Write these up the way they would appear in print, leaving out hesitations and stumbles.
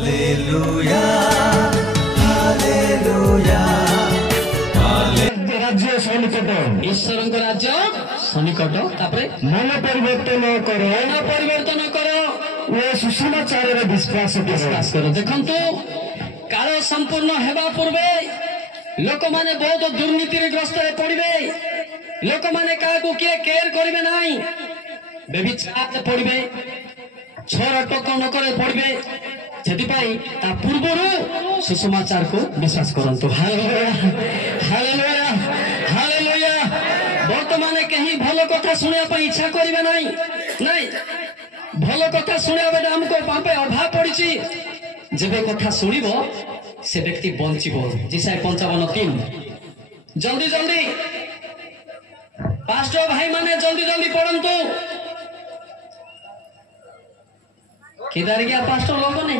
Hallelujah hallelujah राज्य सन्निकट ईश्वर राज्य सन्निकट मन परिवर्तन कर सुसमाचार विश्वास कर देखु काल संपूर्ण हेबा पूर्वे लोक माने बहुत दुर्नीति ग्रस्त पड़े लोक माने क्या केयर करेंगे ना बेविचार पड़े छोर टक नकर पड़े से पूर्व सुसमाचार को विश्वास करंतु हालेलुया हालेलुया बर्तमान कहीं भल कथा शुणा इच्छा करेंगे ना भल कथा शुणा बेटा आमको अभाव पड़ी जब कथा शुणव से व्यक्ति बंचब जिसाई 55:3 जल्दी जल्दी पास्टर भाई माने जल्दी जल्दी पढ़ंतु किधर गया पास्टर लोगों ने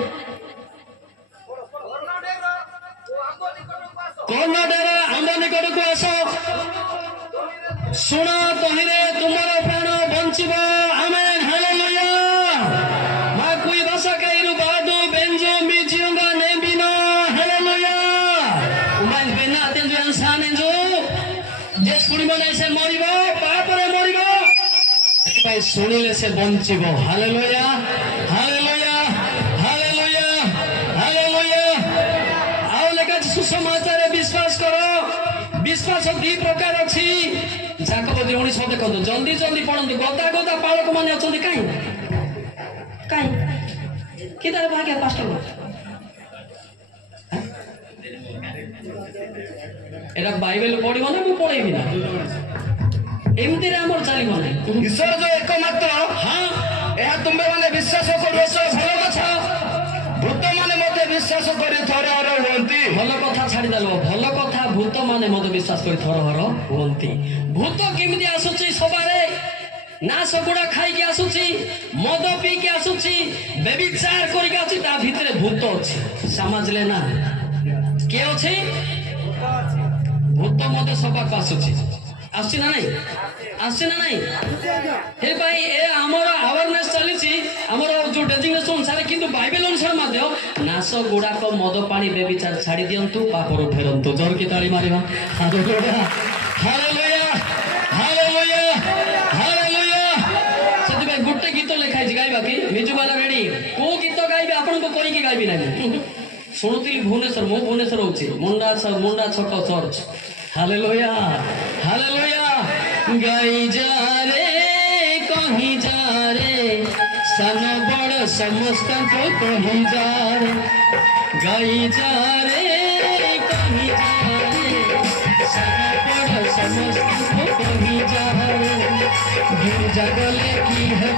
कौन डेरा आंब निकट को आस शुण तहिरे तुम्हारा प्राण बंचब आमेन हालेलुया मा कुई भाषा कईरु बादु बेंजो मिजिंगा नेबिना हालेलुया उमाइल बेना तेंजो इंसान एंजो जे सुनिबो नै से मरिबो पापरे मरिबो एपाई सुनिले से बंचिबो हालेलुया हालेलुया हालेलुया हालेलुया आओ लेका सुसमाचार विश्वास करो विश्वास दी प्रकार अछि जाकब 19 देखो जल्दी जल्दी पढ़ंतु गदा गदा पालक माने अछंती काई काई किधर भागे पास्टर एरा बाइबल पढ़िबो ना मु पढ़ेबी ना एमती रे हमर चलिबो ना ईश्वर जो एकमात्र हां ଏହା ତୁମେ ମାନେ ବିଶ୍ୱାସ କରୁଛ ଭଲ କଥା ଭୂତ ମାନେ ମୋତେ ବିଶ୍ୱାସ କରି ଥରହର ହୁଅନ୍ତି ଭଲ କଥା ଛାଡ଼ିଦେଲ ଭଲ କଥା ଭୂତ ମାନେ ମୋତେ ବିଶ୍ୱାସ କରି ଥରହର ହୁଅନ୍ତି ଭୂତ କେମିତି ଆସୁଛି ସବାରେ ନା ସଗୁଡ଼ା ଖାଇକି ଆସୁଛି ମଦ ପିଇକି ଆସୁଛି ବେବିଚାର କରିକି ଆସୁଛି ତା ଭିତରେ ଭୂତ ଅଛି ସମାଜରେ ନା କିଏ ଅଛି ଭୂତ ମଦ ସବାକୁ ଆସୁଛି आसुची ना नहीं आसुची ना नहीं हे भाई ए हमर अवेयरनेस चलीची हमर जो डेजिग्नेशन अनुसार किंतु बाइबल अनुसार माध्य नाश गुड़ा को मद पानी बेविचार छाड़ी दियंतु पापर फेरंतु जोर की ताली मारिबा हालेलुया हालेलुया हालेलुया हालेलुया सेति भाई गुट्टे गीत लेखाई छी गाइबा की मिजु वाला रेडी को गीत गाइबे आपन को करी के गाइबी नाही सुनुतिली भुवनेश्वर मो भुवनेश्वर होची मुंडा छक चर्च हालेलुया हालेलुया गाई जा रे कहीं जा रे सन बड़ समस्त को कहीं जा रे गाई जा रे कहीं जा रे सन बड़ समस्त को कहीं जा रे गिरजा गले की है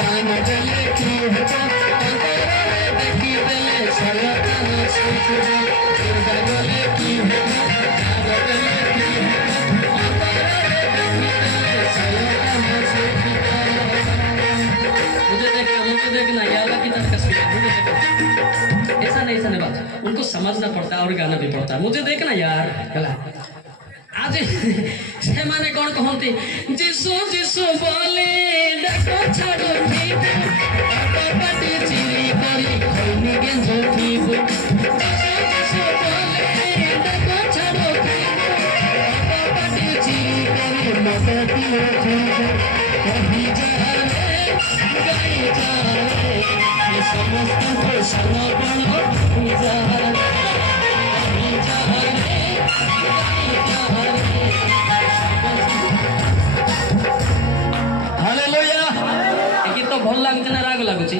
दान गले की है देखी देले सलतन सुख गिरजा गले की है मुझे देखना यार की तरह तस्वीर ऐसा नहीं बात उनको समझना पड़ता है और गाना भी पड़ता है मुझे देखना यार गला आज से माने कौन कहते जिसु जिसु बोले डाको छाड़ो ठीक पाटी चिरी करी खैनी गेंजो ठीक जिसु बोले डाको छाड़ो ठीक पाटी चिरी करी मत पियो ठीक कहीं जा गाई जा रे ये समस्त को समर्पण हो जा कहीं जा रे गाई जा रे हालेलुया ए गीत भल लागुची ना राग लागुची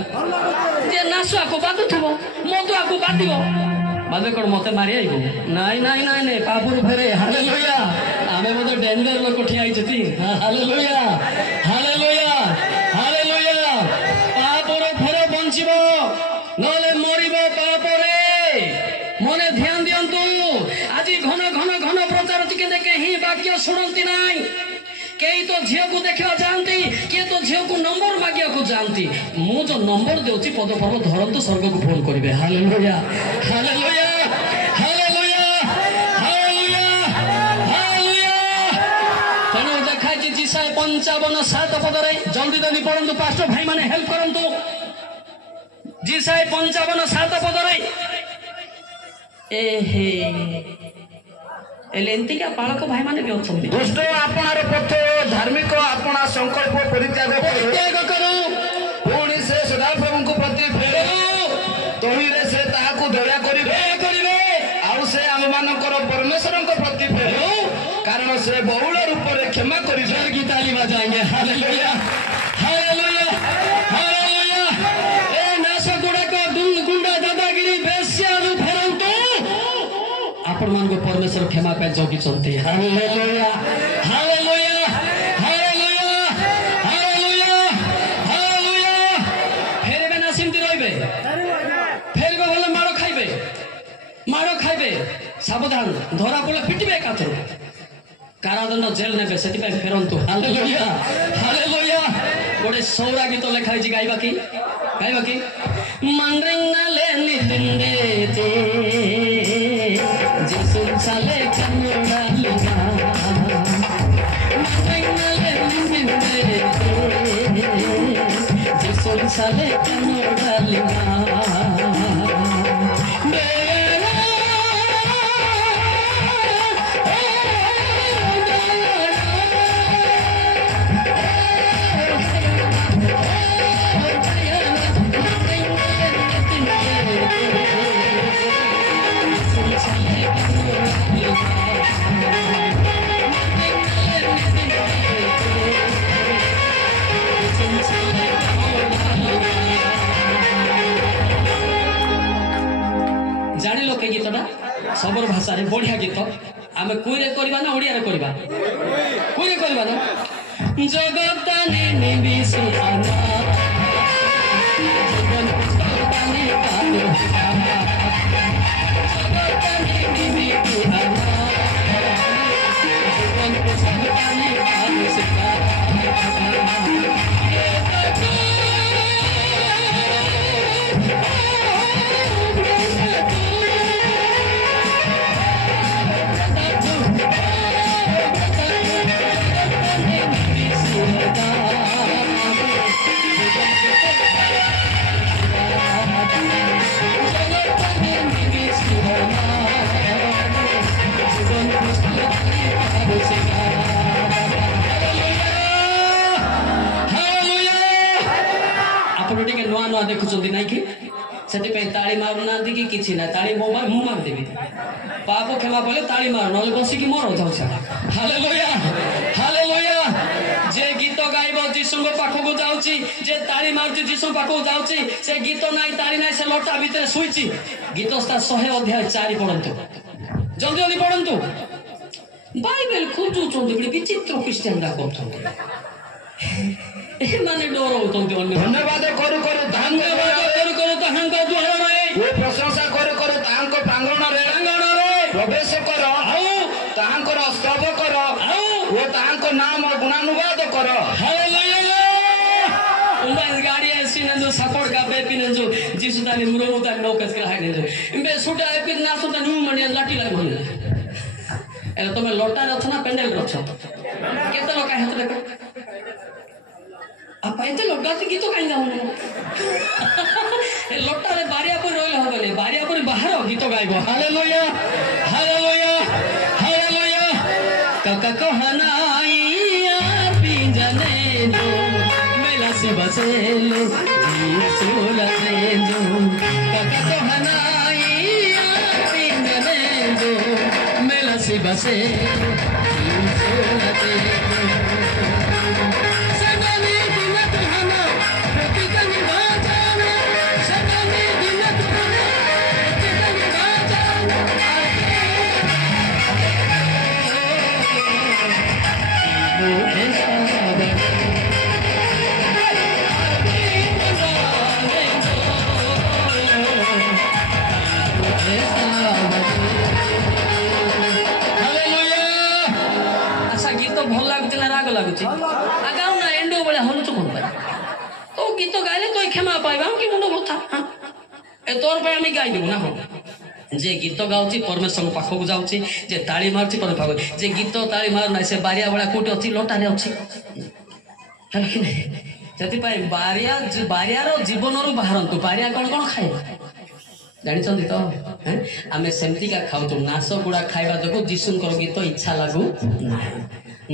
जे नासुआ को बादुथबो मदुआ को बादिबो बादे कोन मते मारि आइबो नाई नाई नाई ने पापुर फेरे हालेलुया आमे मते डेंजर लोक ठियाई छथि हालेलुया हालेलुया हालेलुया पापुर फेरे बंचिबो नले मरिबो पापरे मने ध्यान दियंतु आज घन घन घन प्रचार के कहीं वाक्य सुनती नाई कई तो झील को देखा जानती किए तो झील को नंबर मागिया को जानती मु जो नंबर देउची पद पर्व धरंतु स्वर्ग को फोन करिवे hallelujah hallelujah hallelujah hallelujah hallelujah तनु देखाई छी जिसाय 55:7 पदरे जल्दी जल्दी पढंतु पास्टर भाई माने हेल्प करंतु जिसाई 55:7 पदरे एहे एलेंतिका पालक भाई माने भी अछंती दुष्ट आपणार पथ धार्मिक आपणा संकल्प परित्याग करो पुणी से सदाप्रभु को प्रति फेर तहिरे से ताहाकू दया करिवे आउ से आम मानकर परमेश्वर को प्रति फेर कारण से बहुल रूप रे क्षमा करिवे की ताली बजाएंगे हालेलुया हालेलुया हालेलुया ए नाश गुड़ाक गुंडा दादागिरी बेश्या रु फेरंतु आपण मान को परमेश्वर क्षमा पे जोगी चलते hallelujah hallelujah hallelujah hallelujah hallelujah फेरबे ना सिमती रहिबे फेरबे भले मारो खाइबे सावधान धरा पड़े पिटिबे काथर कारादंड जेल ने से फेरंतु हालेलुया हालेलुया गोटे सौरा गीत लिखाई गाइबा की मंड्रिंगनाले निदिंदेते जिसुन साले कन्नड़ा लुगा मंड्रिंगनाले निदिंदेते जिसुन साले कन्नड़ा लुगा जानी लो के गीतटा सबर भाषा रे बढ़िया गीत आमे कुइरे करबा ना ओडिया रे करबा कुइरे करबा ना जगतानी निबिसु आना जीवन जगतानी कालो जगतानी निबिसु आना जीवन जगतानी कालो सिका नुआ नुआ देखुंट ना कि से ताली मारूना कि किसी ना ताली मो मु मारदेवी पाप क्षमा कले ताली मार ना बसिक मर जाऊँ हालेलुया हालेलुया जे गीत गाइब जीशु पाखक जाऊँची जे ताली मारुची जीशु पाखक जाऊँची से गीत नाई ताली नाई से लटा भितर शुईची गीत 100 अध्याय 4 पढ़ंतु जल्दी जल्दी पढ़ंतु बाइबल खोजुचंती गोटे विचित्र क्रिश्चियन दा करथंती माने डर होतंती अन्य धन्यवाद करू करू ताहांक द्वार रे वो प्रशंसा करू करू ताहांक प्रांगण रे प्रवेश कर आउ ताहांकर स्तव कर आउ वो ताहांक नाम गुणानुवाद कर हालेलुया उम्बा गाड़ी ऐसी न जो सपोर्ट का बेपी न जो जीसु ताने मुरो ता नौकस के हाय न जो इम्बे सुटा एपी ना सुता नु मने लाठी लाग भन एला तमे लोटा रछ ना पेंडल रछ केते लोक हाथ देखो आप एते लोटा से गीत काई गाउन ए लोटा रे बारिया पर रोइल हबले बारिया पर बाहर गीत गाइबो हालेलुया हालेलुया हालेलुया काका कहनाइया पिंजने जो मेला से बसेले यीशु लसे जो काका कहनाइया पिंजने जो मेला से बसेले यीशु लसे भल लगुच ना राग लगुच गाँव ना एंडो बड़े हलुच कौन पाए तो गीत गाइले तो क्षमा पाइबा कि मुंड बथा ए तोर पे आम गाइदेबू ना हाँ जे गीत गाँची परमेश्वर पाखक जाऊँगी जे ताली मार्च परमेश्वर जे गीत ताली मार ना से बारिया बड़ा कोटे अच्छी लटारे अच्छी ସେଥିପାଇଁ ବାରିଆର ଜୀବନରୁ ବାହାରନ୍ତୁ। ବାରିଆ କଣ କଣ ଖାଇବା ଜାଣିଛନ୍ତି ତ? ଆମେ ସେମିତିକା ଖାଉଛୁ। ନାଶ ଗୁଡା ଖାଇବା ଯୋଗୁଁ ଯୀଶୁଙ୍କର ଗୀତ ଇଚ୍ଛା ଲାଗୁ ନାହିଁ।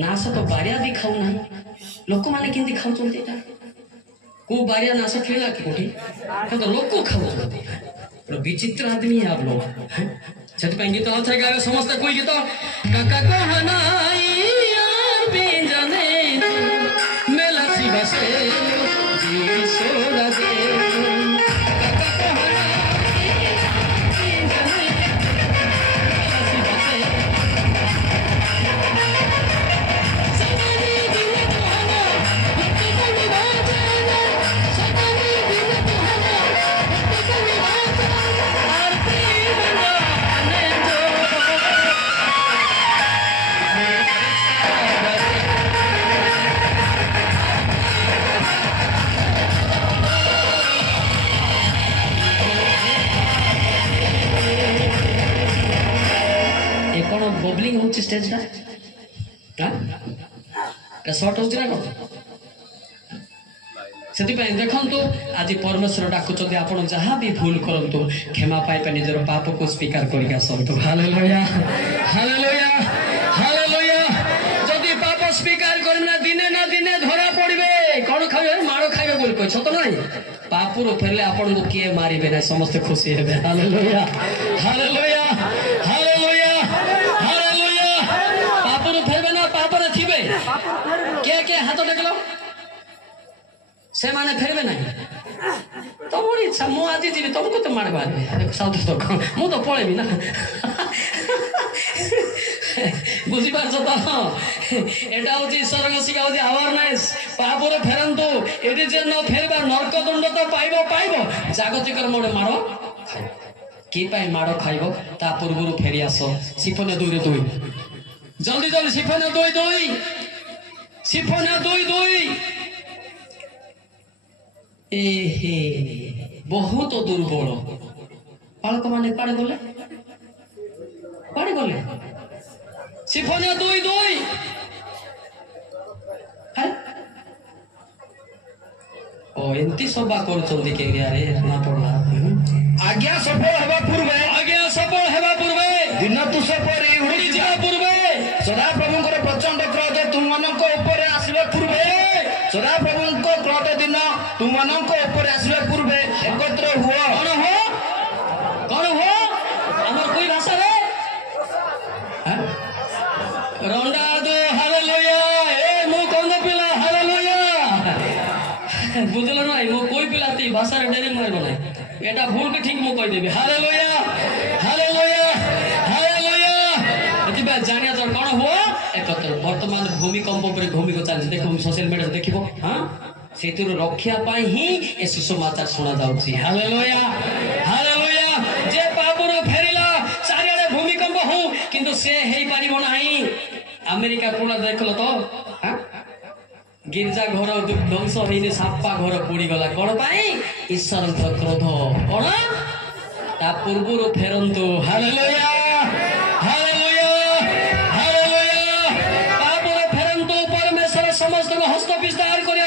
ନାଶ ତ ବାରିଆ ବି ଖାଉନାହିଁ। ଲୋକମାନେ କେମିତି ଖାଉଛନ୍ତି? ଏଇଟା କୋଉ ବାରିଆ ନାଶ ଖେଳିଲା କି କୋଉଠି? କିନ୍ତୁ ଲୋକ ଖାଉଛନ୍ତି। ବିଚିତ୍ର ଆଦମୀ आप लोग। ସେଥିପାଇଁ ଗୀତ ଆଉଥରେ ଗାଇବେ ସମସ୍ତେ। କୋଇ ଗୀତ କାକା କହନାଇ ପିଞ୍ଜନେ मेला शिवा से जी सोला दे काका कहना पिंजने मेला शिवा से सगरी दिन तुहना भक्ति कवि वाचना सगरी दिन तुहना भक्ति कवि वाचना आरती मनाने दो कौन बबलिंग हो स्टेज का सर्ट हो ସେଥିପାଇଁ ଦେଖନ୍ତୁ ଆଜି ପରମେଶ୍ୱର ଡାକୁଛନ୍ତି ଆପଣ ଯାହା ବି ଭୁଲ କରନ୍ତୁ କ୍ଷମା ପାଇବେ ନିଜର ପାପକୁ ସ୍ୱୀକାର କରିକି ଆସନ୍ତୁ। Hallelujah hallelujah hallelujah. ଯଦି ପାପ ସ୍ୱୀକାର କରିନା ଦିନେ ନା ଦିନେ ଧରା ପଡ଼ିବେ। କଣ ଖାଇବେ? ମାଡ଼ ଖାଇବେ ବୋଲି କହିଛ ତ ନାହିଁ? ପାପରୁ ଫେରିଲେ ଆପଣଙ୍କୁ କିଏ ମାରିବେ ନାହିଁ, ସମସ୍ତେ ଖୁସି ହେବେ। Hallelujah hallelujah hallelujah hallelujah. ପାପରୁ ଫେରିବେ ନା ପାପରେ ଥିବେ? କିଏ ହାତ ଟେକିଲ? ସେମାନେ ଫେରିବେ ନାହିଁ। ତମର ଇଚ୍ଛା। ମୁଁ ଆଜି ଯିବି, ତମକୁ ତ ମାଡ଼ ମାରିବେ। ମୁଁ ତ ପଳେଇବି ନା। ବୁଝିପାରୁଛ ତ? ଏଟା ହଉଛି ଈଶ୍ୱରଙ୍କ ଶିଖାଉଛି ଆୱାରନେସ୍। ପାପରୁ ଫେରନ୍ତୁ। ଏଠି ଯେ ନ ଫେରିବା ନର୍କ ଦଣ୍ଡ ତ ପାଇବ ପାଇବ, ଜାଗତିକର ମୋଡେ ମାଡ଼ ଖାଇବ। କି ପାଇଁ ମାଡ଼ ଖାଇବ ତା ପୂର୍ବରୁ ଫେରି ଆସ। ସିଫୋନିଆ 2:2 ଜଲ୍ଦି ଜଲ୍ଦି। ସିଫୋନିଆ 2:2 ସିଫୋନିଆ 2:2। ଏହେ ବହୁତ ଦୁର୍ବଳ। ବାଳକ ମାନେ କୁଆଡେ ଗଲେ? କୁଆଡେ ଗଲେ? ସିଫୋନିଆ 2:2 ଓ ଏମିତି ସଭା କରୁଛନ୍ତି କେରିଆରେ ନା ପଡା। ଆଜ୍ଞା ସଫଳ ହେବା ପୂର୍ବେ ଦିନ ତୁଷ ପରି ଉଡ଼ିଯିବା ପୂର୍ବେ ସଦାପ୍ରଭୁଙ୍କର ପ୍ରଚଣ୍ଡ କ୍ରୋଧ ତୁମମାନଙ୍କ ଉପରେ ଆସିବା ପୂର୍ବେ ସଦାପ୍ରଭୁଙ୍କ କ୍ରୋଧ ଦିନ ତୁମମାନଙ୍କ ଉପରେ ଆସିବା ପୂର୍ବେ ଏକତ୍ର ହୁଅ। କଣ ହୁଅ? ଆମର କୋଇ ଭାଷାରେ ରଣ୍ଡା ଦୋ ହାଲେଲୁୟା। ଏ ମୁଁ କଣ ପିଲା ହାଲେଲୁୟା। ବୁଝିଲ ନାଇଁ? ମୁଁ କୋଇ ପିଲା ତି ଭାଷାରେ ଡେରି ମାରିବ ନାହିଁ। এটা ভুল কি ঠিক ମୁଁ କହିଦେବି। Hallelujah hallelujah hallelujah. ଏଥିପାଇଁ ଜାଣିବା ଦରକାର କଣ ହୁଅ? ଏକତ୍ର। ବର୍ତ୍ତମାନ ଭୂମିକମ୍ପ ଉପରେ ଭୂମିକ ଚାଲିଛି। ଦେଖ ସୋସିଆଲ ମିଡ଼ିଆରେ ଦେଖିବ। ସେଥିରୁ ରକ୍ଷା ପାଇଁ ହିଁ ଏ ସୁସମାଚାର ଶୁଣା ଯାଉଛି। Hallelujah hallelujah. ଯେ ପାପରୁ ଫେରିଲା ଚାରିଆଡେ ଭୂମିକମ୍ପ ହଉ କିନ୍ତୁ ସେ ହେଇପାରିବ ନାହିଁ। ଆମେରିକା କୋଣା ଦେଖିଲ ତ? गिर्जा घर ध्वंस होने सापा घर पोड़ीगला कौन ईश्वर क्रोध कौन ता पूर्व फेरंतु। Hallelujah hallelujah hallelujah. पापर फेरंतु। परमेश्वर समस्त हस्त विस्तार कर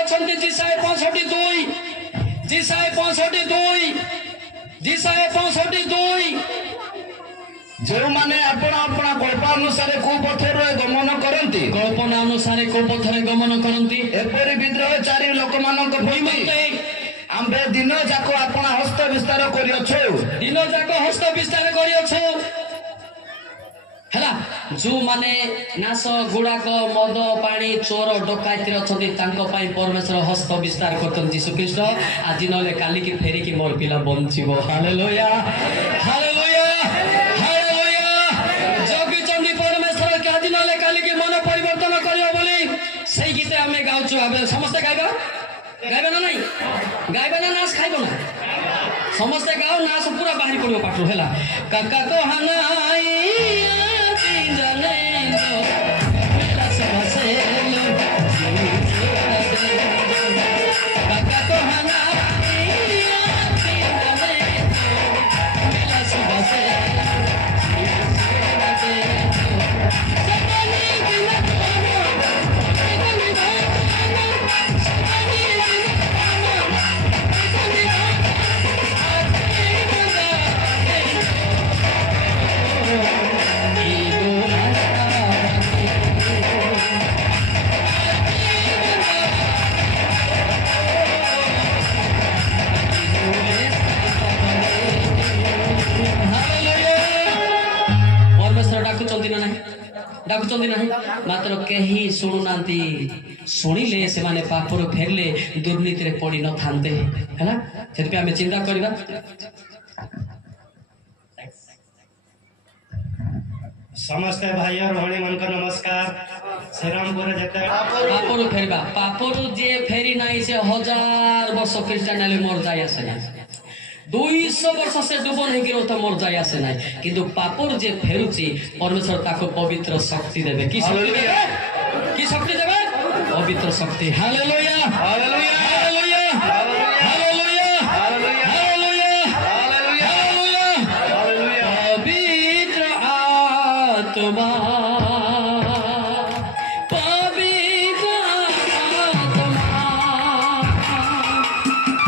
जिसाय 65:2 जिसाय 65:2 जो माने अपना अपना कल्पानुसार कुपथर गमन करती कल्पना अनुसार कुपथर गमन करती एपरी विद्रोह चारि लोक मानक आम्भे दिन जाक अपना हस्त विस्तार करियछु दिन जाक हस्त विस्तार करियछु हैला। जो माने नाश गुड़ाक मद पानी चोर डकायती अछंती तांको पई परमेश्वर हस्त विस्तार करतन यीशु ख्रीष्ट आज नले काली की फेरी की मोर पिला बंचिबो। Hallelujah hallelujah hallelujah. जगी चंदी परमेश्वर के आज नले काली की मन परिवर्तन करियो बोली सेही गीते हमें गाउछु। आबे समस्त गाइबा गाइबा ना नहीं गाइबा ना नाच खाइबो ना समस्त गाओ नाच पूरा बाहरी पड़ियो पाटो हैला। काका को हनाई डाकुचंदी नहीं मात्र केही शुणुनांती शुणिले से माने पापर फेरले दुर्नीति रे पड़ी न थांते हैला सेति पे हमें चिंता करबा समस्ते भाई और भौणी मन को नमस्कार श्रीरामपुर जते पापर फेरबा पापर जे फेरी नहीं से 1000 वर्ष ख्रिस्टान आले मर जाय आसे ना 200 वर्ष से डुबो नहीं गिरो तो मर जाय आसे ना किंतु पापर जे फेरुची परमेश्वर ताको पवित्र शक्ति देबे की शक्ति देबे पवित्र शक्ति hallelujah hallelujah hallelujah hallelujah hallelujah hallelujah hallelujah पवित्र आत्मा पवित्र आत्मा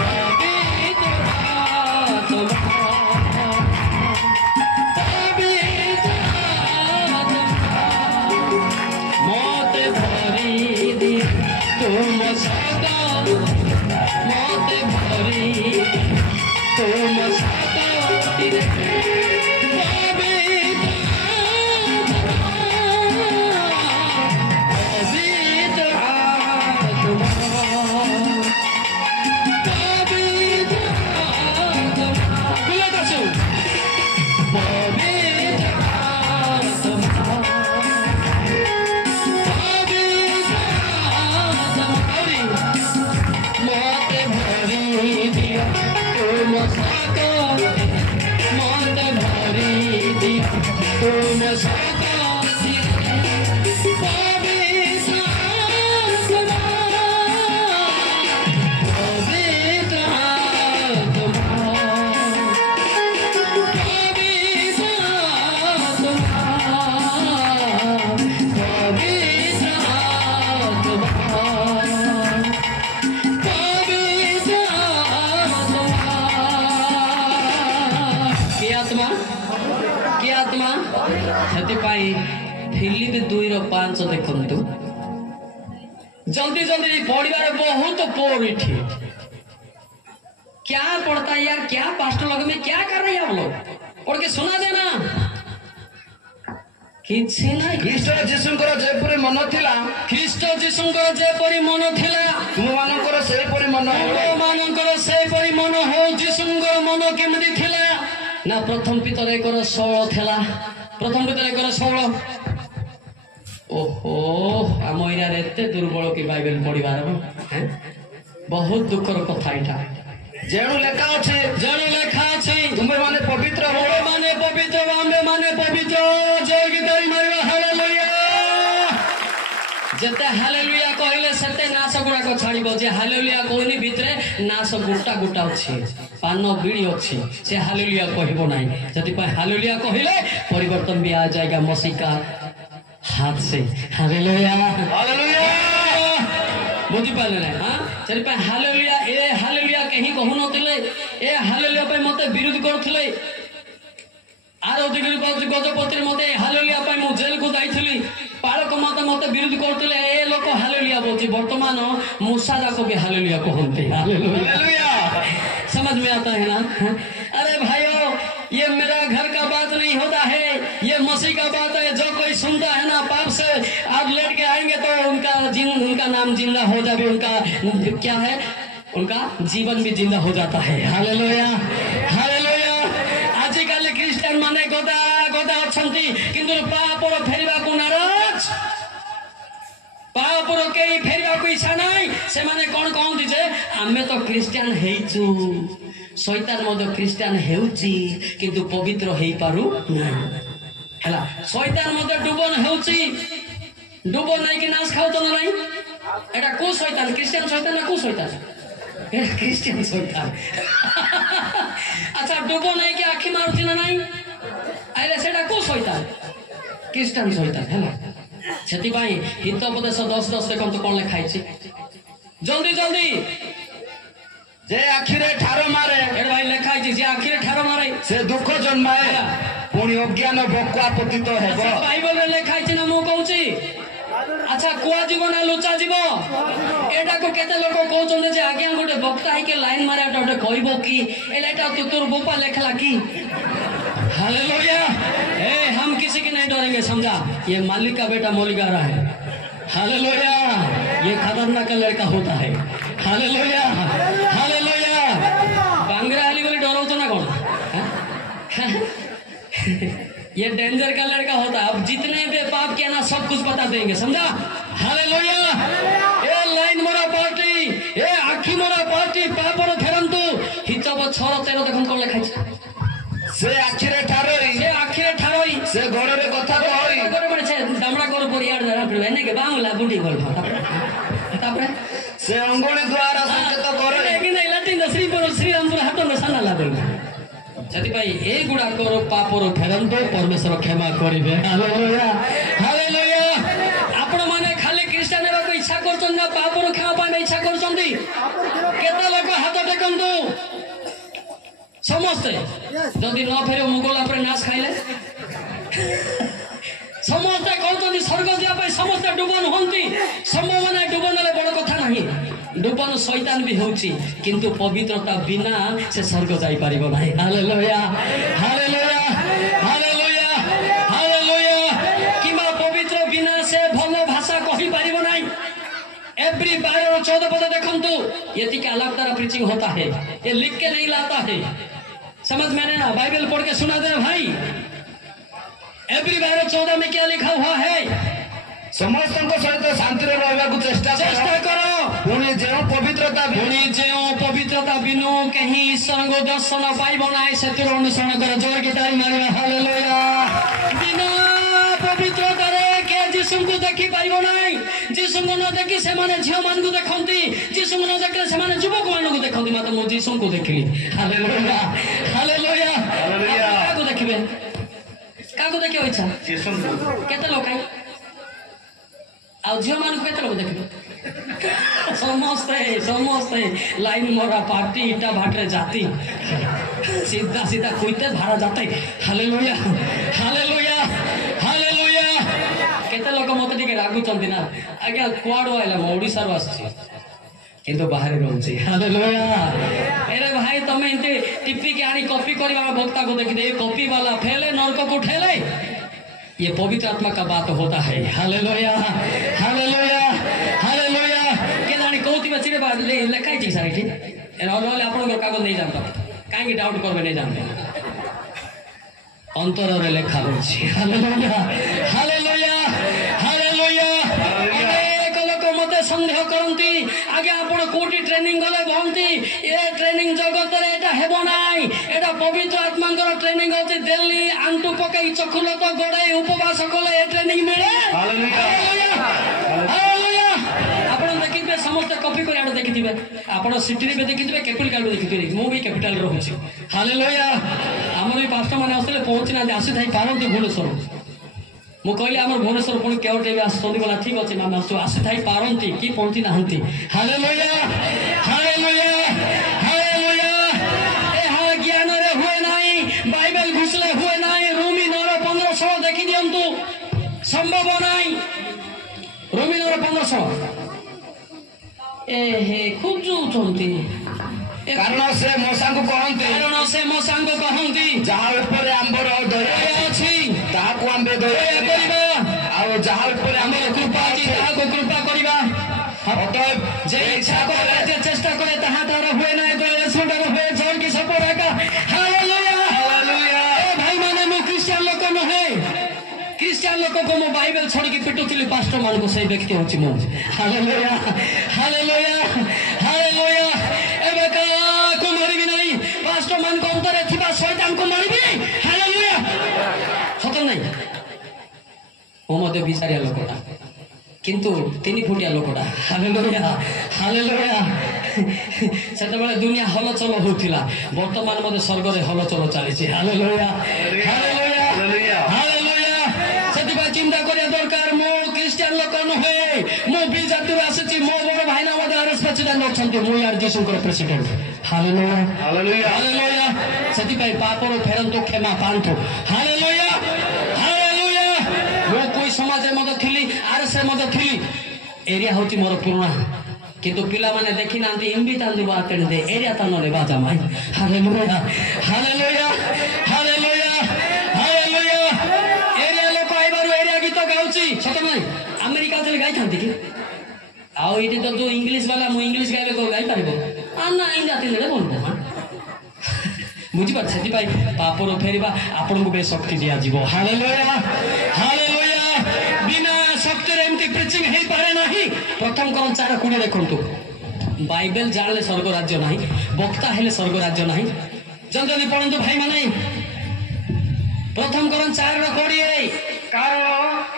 पवित्र आत्मा पवित्र आत्मा मौत भरी दी तुम सदा मौत भरी तुम सदा पवित्र फिलिप 2:5 देखंतु जल्दी जल्दी पढ़िबार बहुत पोर इठी क्या पढ़ता है यार क्या पास्टर लोग में क्या कर रहे हैं आप लोग पढ़ के सुना देना किछि ना ଖ୍ରୀଷ୍ଟ ଯୀଶୁଙ୍କର ଯେପରି ମନ ଥିଲା ଖ୍ରୀଷ୍ଟ ଯୀଶୁଙ୍କର ଯେପରି ମନ ଥିଲା ତୁମମାନଙ୍କର ସେହିପରି ମନ ହେଉ ତୁମମାନଙ୍କର ସେହିପରି ମନ ହେଉ ଯୀଶୁଙ୍କର ମନ କେମିତି ଥିଲା ନା ପ୍ରଥମ ପିତର 1:16 ଥିଲା प्रथम पितर 1:16 ओहो आम एरिया एते दुर्बल कि बाइबल पढ़िबार बहुत दुखर कथा एटा जेणु लेखा अछि तुमे माने पवित्र हो माने पवित्र आम्बे माने पवित्र जय गीतारी मारिबा हालेलुया जेते हालेलुया कहले सेते नाश गुड़ा को छाड़िबो जे हालेलुया कहनी भितरे नाश गुटा गुटा अछि पान बीड़ी अछि से हालेलुया कहबो नाही जति पर हालेलुया कहिले परिवर्तन भी आ जाएगा मसीह का हाथ से हालेलुया हालेलुया बुझी पाले ना हां जति पर हालेलुया ए हालेलुया कहीं कहू नथिले ए हालेलुया पे मते विरोध करथिले आरो दिगरी गजपति मते हालेलुया पे मु जेल को जाइथिली पालक मते मते विरोध करथिले ए लोक हालेलुया बोलछि वर्तमान मूसा जाको भी हालेलुया कहते हालेलुया समझ में आता है ना अरे भाइयों ये मेरा घर का बात नहीं होता है ये मसीह का बात है जो कोई सुनता है ना पाप से आप लेट के आएंगे तो उनका नाम जिंदा हो जाए उनका क्या है उनका जीवन भी जिंदा हो जाता है हालेलुया हालेलुया आजिकल ख्रिस्टान माने गोदा गोदा अछंती किंतु पापर फेरिबा को नाराज पापर के फेरिबा को इच्छा नहीं से माने कोन कहंती जे आमे तो ख्रिस्टान हेइछु शैतान मध्य ख्रिस्टान हेउची किंतु पवित्र हेइ पारु ना हला शैतान मध्य डुबन हेउची डुबो नहीं कि नाश खाउ तो नहीं एटा को शैतान ख्रिस्टान शैतान ना को शैतान ख्रिस्टान शैतान अच्छा डुबो नहीं कि आखि मारुची ना नहीं आइले सेटा को शैतान ख्रिस्टान शैतान हला सेति भाई हितोपदेश 10:10 देखंतु कोन लिखाइछि जल्दी जल्दी जे आखिरे ठार मारे ए भाई लिखाइछि जे आखिरे ठार मारे से दुख जन्माए पुणी अज्ञान बकुआ पतित हेबो बाइबल रे लिखाइछि ना मु कहूछि अच्छा कुआ जीव ना लुचा जीव एटा को केते लोक कहउछन जे आज्ञा गोटे वक्ता है के लाइन मारे गोटे कहइबो कि एलेटा तू तोर बोपा लेखला की हालेलुया। हम किसी की नहीं डरेंगे, समझा? ये मालिक का बेटा मौलिक आ रहा है। हालेलुया। ये खतरनाक लड़का होता है। Hallelujah hallelujah. बांग्रा वाली बोली डरो तो ना कौन? ये डेंजर का लड़का होता है। अब जितने भी पाप किया ना सब कुछ बता देंगे, समझा? हालेलुया। ए लाइन मोरा पार्टी, ए आखी मोरा पार्टी पापर फेरंतु हिचब 6:13 देखन कोन লেখাইছে से आखिरे ठारोई से आखिरे ठारोई से गड़रे कथा कहई করে বলেছে দামড়া করে পরিয়ার ধরা পড়বে নাকি বাংলা বুটি গল্প। তারপরে से अंगुली द्वारा संकेत करे কিন্তু লাতিন শ্রীপুর শ্রীরামপুর হাতন সানা লাগল। ସେଥିପାଇଁ ଏଗୁଡ଼ାକର ପାପର ଫେରନ୍ତୁ, ପରମେଶ୍ୱର କ୍ଷମା କରିବେ। Hallelujah hallelujah. ଆପଣମାନେ ଖାଲି ଖ୍ରୀଷ୍ଟିଆନ ହେବାକୁ ଇଚ୍ଛା କରୁଛନ୍ତି ନା ପାପର କ୍ଷମା ପାଇଁ ଇଚ୍ଛା କରୁଛନ୍ତି? କେତେ ଲୋକ ହାତ ଟେକନ୍ତୁ। ସମସ୍ତେ ଯଦି ନ ଫେରିବ ମୁଗଲ ଉପରେ ନାଶ ଖାଇଲେ ସମସ୍ତେ କହୁଛନ୍ତି ସ୍ୱର୍ଗ ଯିବା ପାଇଁ ସମସ୍ତେ ଡୁବନ ହୁଅନ୍ତି। ସମ୍ଭାବନା ଡୁବନ ହେଲେ ବଡ କଥା ନାହିଁ। ଡୁବନ ଶୈତାନ ବି ହେଉଛି, କିନ୍ତୁ ପବିତ୍ରତା ବିନା ସେ ସ୍ୱର୍ଗ ଯାଇପାରିବ ନାହିଁ। Hallelujah hallelujah hallelujah hallelujah. କିମ୍ବା ପବିତ୍ର ବିନା ସେ ଭଲ ଭାଷା କହିପାରିବ ନାହିଁ। एवरी 12-14 पद देखंतु, ये क्या अलग तरह प्रीचिंग होता है, ये लिख के नहीं लाता है। समझ में ना? बाइबल पढ़ के सुना दे भाई। एवरी 12-14 में क्या लिखा हुआ है? समस्त सहित शांति चेष्टा करो। पुणी जो पवित्रता बिनु कहीं ईश्वर को दर्शन पाइब ना, से अनुसरण कर। जोर की ताली मारिबा। हालेलुया। बिना पवित्रता के जीशु को देखी पाइब ना। जीशु को न देखी से माने झियो मान को देखंती, जीशु को न देखले से माने युवक मान को देखंती। मात्र मो जीशु को देखली। Hallelujah hallelujah hallelujah. काको देखिबे? काको देखियो इच्छा? जीशु को। केते लोक आई आ झियो मान को केते लोक देखिबे? समस्ते लाइन मोरा पार्टी इटा भाटरे जाती सीधा सीधा कुइते भाड़ा जाते। Hallelujah hallelujah hallelujah. केते लोक मते टिके रागुचंती ना, आज्ञा कुआडो आइला म ओडिसा रो आछि किंतु बाहर रहउछि। हालेलुया। अरे भाई तमे इते टिप्पी के आनी कॉपी करबा भक्ता को देखि दे, कॉपी वाला फेले नरक को ठेले। ये पवित्र आत्मा का बात होता है। Hallelujah hallelujah hallelujah. के जानी कोती बचिरे बा लेखाई छी सारे ठीक रहले आपन कागज नहीं जानता काहे डाउट करबे नहीं जानते अंतर रे लेखा होछि। Hallelujah hallelujah hallelujah. अनेक लोक मते संदेह करंती, आगे आपण कोटी ट्रेनिंग गले भंती ए ट्रेनिंग जगत रे एटा हेबो नाही। एटा पवित्र आत्मांकर ट्रेनिंग होछि। दिल्ली आंटू पकाई चखुलो तो गोड़ाई उपवास कले ए ट्रेनिंग मिले। Hallelujah hallelujah. आपण देखिबे समस्त कॉपी कर आडो देखिबे, आपण सिटी रे देखिबे, कैपिटल कार्ड देखिबे। मो भी कैपिटल रो होछि। हालेलुया। हमर भी पास्टर माने आसले पहुंचना आसी थाई पारंती भुवनेश्वर। मु कहली हमर भुवनेश्वर पुणी केवटे भी आसुंदी बोला ठीक अछि मामे आसी थाई पारंती कि पहुंची नाहंती। Hallelujah hallelujah hallelujah. ए हा ज्ञान रे हुए नाही, बाइबल घुसले हुए नाही। रोमी 9:15 देखि दियंतु, संभव नाही। रोमी 9:15 ए हे खूब जोचंती कारण से मसांगु कहंती जहाँ ऊपर आंबर दया अछि ताहाकु आंबे दया करिबा, आ जहाँ ऊपर आंबर कृपा अछि ताहाकु कृपा करिबा। अतएव जे इच्छा करे जे चेष्टा करे ताहा तार हुए ना, तो सुंदर हुए जोर की सपोरा का। Hallelujah hallelujah. ए भाई माने मु क्रिश्चियन लोक न है, क्रिश्चियन लोक को मो बाइबल छोड़ के पिटुथिली पास्टर मान को सही व्यक्ति होछि मु। Hallelujah hallelujah hallelujah. एबे का को मारिबी नहीं, पास्टर मान को अंतरे थिबा शैतान को मारिबी। हालेलुया सत नहीं। ओ मते बिचारिया लोकटा किंतु 3 फुटिया लोकटा। Hallelujah hallelujah. सेतबेले दुनिया हलचल होथिला, वर्तमान मध्ये स्वर्ग रे हलचल चलीछि। Hallelujah hallelujah hallelujah. सेतिबा चिंता करिया दरकार मो क्रिश्चियन लोक न हे, मो बिजाति आसीछि, मो बड़ भाईना मध्ये आरएस प्रेसिडेंट अछंती, मो यार जीसु को प्रेसिडेंट। Hallelujah hallelujah hallelujah. सेतिबा पापर फेरंतु क्षमा पांतु। Hallelujah hallelujah. मो कोई समाज मध्ये थिली, आरएस मध्ये थिली, एरिया होची मोर पुराना, किंतु पिला माने देखि नांती इम्बी तांदु बातेन दे एरिया तानो ले बाजा माई। हालेलुया हालेलुया हालेलुया ଆଉ ଏଠି ତ ଯୋଉ ଇଂଲିଶ ବାଲା ମୁଁ ଇଂଲିଶ ଗାଇଲେ ଗାଇପାରିବ ନା ଜାତି ନେଲେ ବୋଲବ ବୁଝିପାରୁଛି ସେଥିପାଇଁ ପାପରୁ ଫେରିବା ଆପଣଙ୍କୁ ବେଶ ଶକ୍ତି ଦିଆଯିବ ହାଲେଲୁୟା ହାଲେଲୁୟା ବିନା ଶକ୍ତିରେ ଏମିତି ପ୍ରିଚିଂ ହେଇପାରେ ନାହିଁ ପ୍ରଥମ କଣ 4:20 ଦେଖନ୍ତୁ ବାଇବେଲ ଜାଣିଲେ ସ୍ୱର୍ଗ ରାଜ୍ୟ ନାହିଁ ବକ୍ତା ହେଲେ ସ୍ୱର୍ଗ ରାଜ୍ୟ ନାହିଁ ଜଲ୍ଦି ପଢନ୍ତୁ ଭାଇମାନେ ପ୍ରଥମ କଣ 4:20 କାରଣ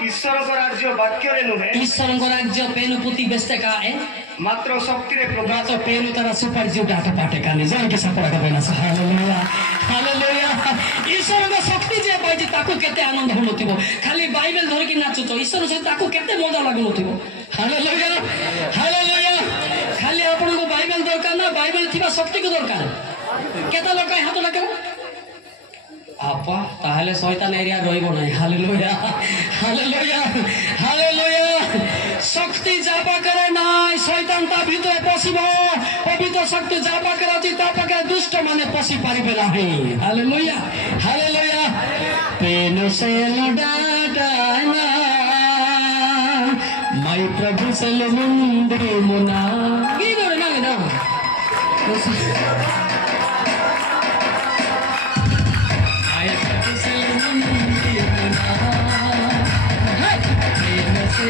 ଈଶ୍ୱରଙ୍କ ରାଜ୍ୟ ବାକ୍ୟରେ ନୁହେଁ ଈଶ୍ୱରଙ୍କ ରାଜ୍ୟ ପେନୁ ପୁତି ବେସ୍ତେ କାଏ ମାତ୍ର ଶକ୍ତିରେ ପ୍ରକାଶ तो पेन तारा सुपर जीव डाटा पाटे काने जान के सपड़ा का बेना हालेलुया हालेलुया ईश्वर का शक्ति जे पाइछि ताकू केते आनंद होनथिबो खाली बाइबल धर के नाचो तो ईश्वर से ताकू केते मजा लागुनथिबो हालेलुया हालेलुया खाली आपन को बाइबल दरकार ना बाइबल थिबा शक्ति को दरकार केते लोक हाथ लगे आपा ताहले शैतान एरिया रहिबो नै हालेलुया हालेलुया हालेलुया शक्ति जापा करे নাই শয়তান তা ভিতরে পশিব পবিত্র শক্তি যাপা করে আছে তা পাকে দুষ্ট মানে পশি পারিবে নাই হালেলুয়া হালেলুয়া পেনো সে লডাটানা মাই প্রভু সেল মুন্ডে মোনা কি করে না না আই প্রভু সেল মুন্ডে মোনা হাই পেনো সে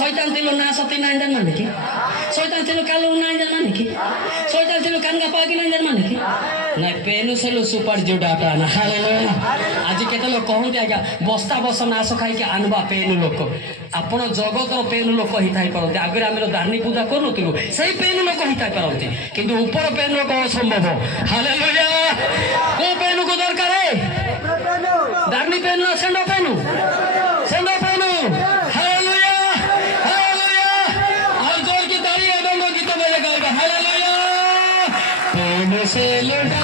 শয়তান ছিল না সত্যি নাই জান মানে কি শয়তান ছিল কালো নাই জান মানে কি শয়তান ছিল কানগা পাকি নাই জান মানে কি নাই পেনু ছিল সুপার জুডাটা না হালেলুয়া আজি কেতে লোক কহନ୍ତି আজ্ঞା বস্তা বস নাଶ ଖାଇକି ଆନବା ପେନୁ ଲୋକ ଆପଣ ଜଗତର ପେନୁ ଲୋକ ହେଇଥାଇ ପାରନ୍ତି ଆଗରେ ଆମେ ଦାର୍ନି ପୂଜା କରୁନଥିଲୁ ସେଇ ପେନୁ ଲୋକ ହେଇଥାଇ ପାରନ୍ତି କିନ୍ତୁ ଉପର ପେନୁ ଲୋକ ଅସମ୍ଭବ ହାଲେଲୁୟା କୋଉ ପେନୁକୁ ଦରକାର ଦାର୍ନି ପେନୁ ନା ସେଣ୍ଡ ପେନୁ ହାଲେଲୁୟା ହାଲେଲୁୟା ଆଉ ଜୋର କି ତାଳି ଏବଂ ଗୀତ ବୋଲେ ଗାଇବା ହାଲେଲୁୟା ପେନୁ ସେ ଲୁଡା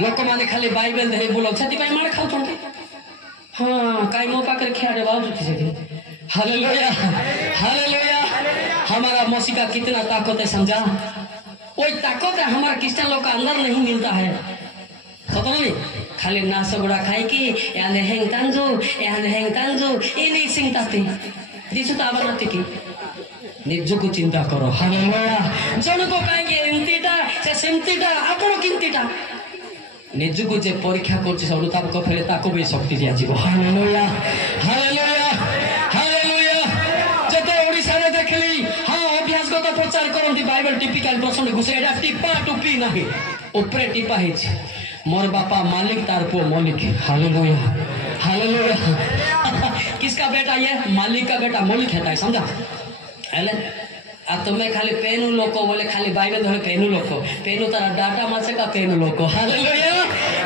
लोक माने खाली बाइबल धरे बोलो छति पाई मार खाउछन्ते हां काई मो पाकर खियाडे बावजुति से हालेलुया हालेलुया हमारा मसीह का कितना ताकत है समझा कोई ताकत है हमारा क्रिश्चियन लोग का अंदर नहीं मिलता है सतो नहीं खाली नास गुड़ा खाई की याने हेंग तांजो ये नहीं सिंगताते दिसु ताबा नते की ନିଜକୁ ଚିନ୍ତା କର। ହାଲେଲୁୟା। ଜଣକ କାହିଁକି ଏମତିଟା ସେ ସେମତିଟା ଆପଣ କେମତିଟା ନିଜକୁ ଯେ ପରୀକ୍ଷା କରୁଛି ସେ ଅନୁତାପକ ଫେରେ ତାକୁ ବି ଶକ୍ତି ଦିଆଯିବ। Hallelujah hallelujah hallelujah. ଯେତେ ଓଡ଼ିଶାରେ ଦେଖିଲି ହଁ ଅଭ୍ୟାସଗତ ପ୍ରଚାର କରନ୍ତି ବାଇବେଲ ଟିପିକାଲ ପ୍ରସଙ୍ଗ ଘୁଷେ ଏଇଟା ଟିପା ଟୁପି ନାହିଁ ଉପରେ ଟିପା ହେଇଛି मोर बापा मालिक तार पो मलिक। Hallelujah hallelujah. किसका बेटा ये मालिक का बेटा मलिक है समझा हेले आ तुम्हें खाली पेनु लोक बोले खाली बाइबल धरे पेनु लोक पेनु तारा डाटा मासे का पेनु लोक। हालेलुया।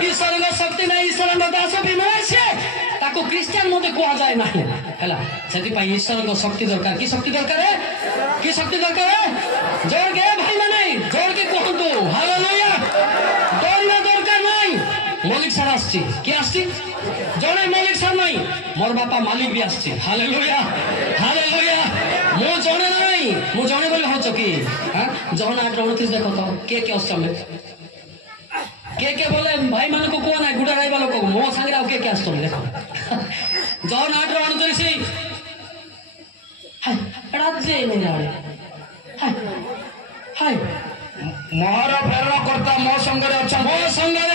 ईश्वर शक्ति ना ईश्वर दास भी नय छे ताको क्रिश्चियन मते कुआ जाय नाही हला सेति पई ईश्वर शक्ति दरकार की शक्ति दरकार है की शक्ति दरकार है जोर के भाई माने जोर के कहतु। हालेलुया। डरना दरकार नहीं मलिक सार आसछि की आसछि जणे मलिक सार नहीं मोर बापा मालिक भी आसछि। Hallelujah hallelujah. मो जणे नहीं मो जणे बोले होच की हां जहन 8:29 देखो तो के अष्टमे के बोले भाई मान को कोन है गुडा राइबा लोक मो संगे आ के अष्टमे देखो जहन 8:29 हाय राज्य नहीं जाने हाय हाय मोहर प्रेरण करता मो संगरे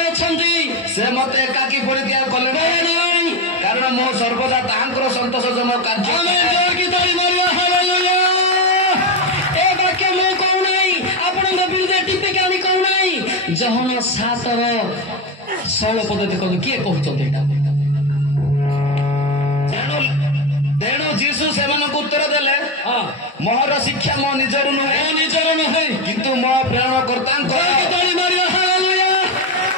अछंती से मते एकाकी परित्याग कले नहीं कारण मो सर्वदा तांकर संतोषजनक कार्य। आमेन। जोर की ताली मारिया। हालेलुया। ए वाक्य मो कहू नहीं आपन विरुद्ध टिप्पणी कहू नहीं जहन 7:16 पद देखो किए कहउछन एटा तेणु जीसु सेମାନଙ୍କୁ उत्तर देले मोहर शिक्षा मो निजर नुहे किंतु मो प्रेरण करतांक। ताली मारिया। हालेलुया।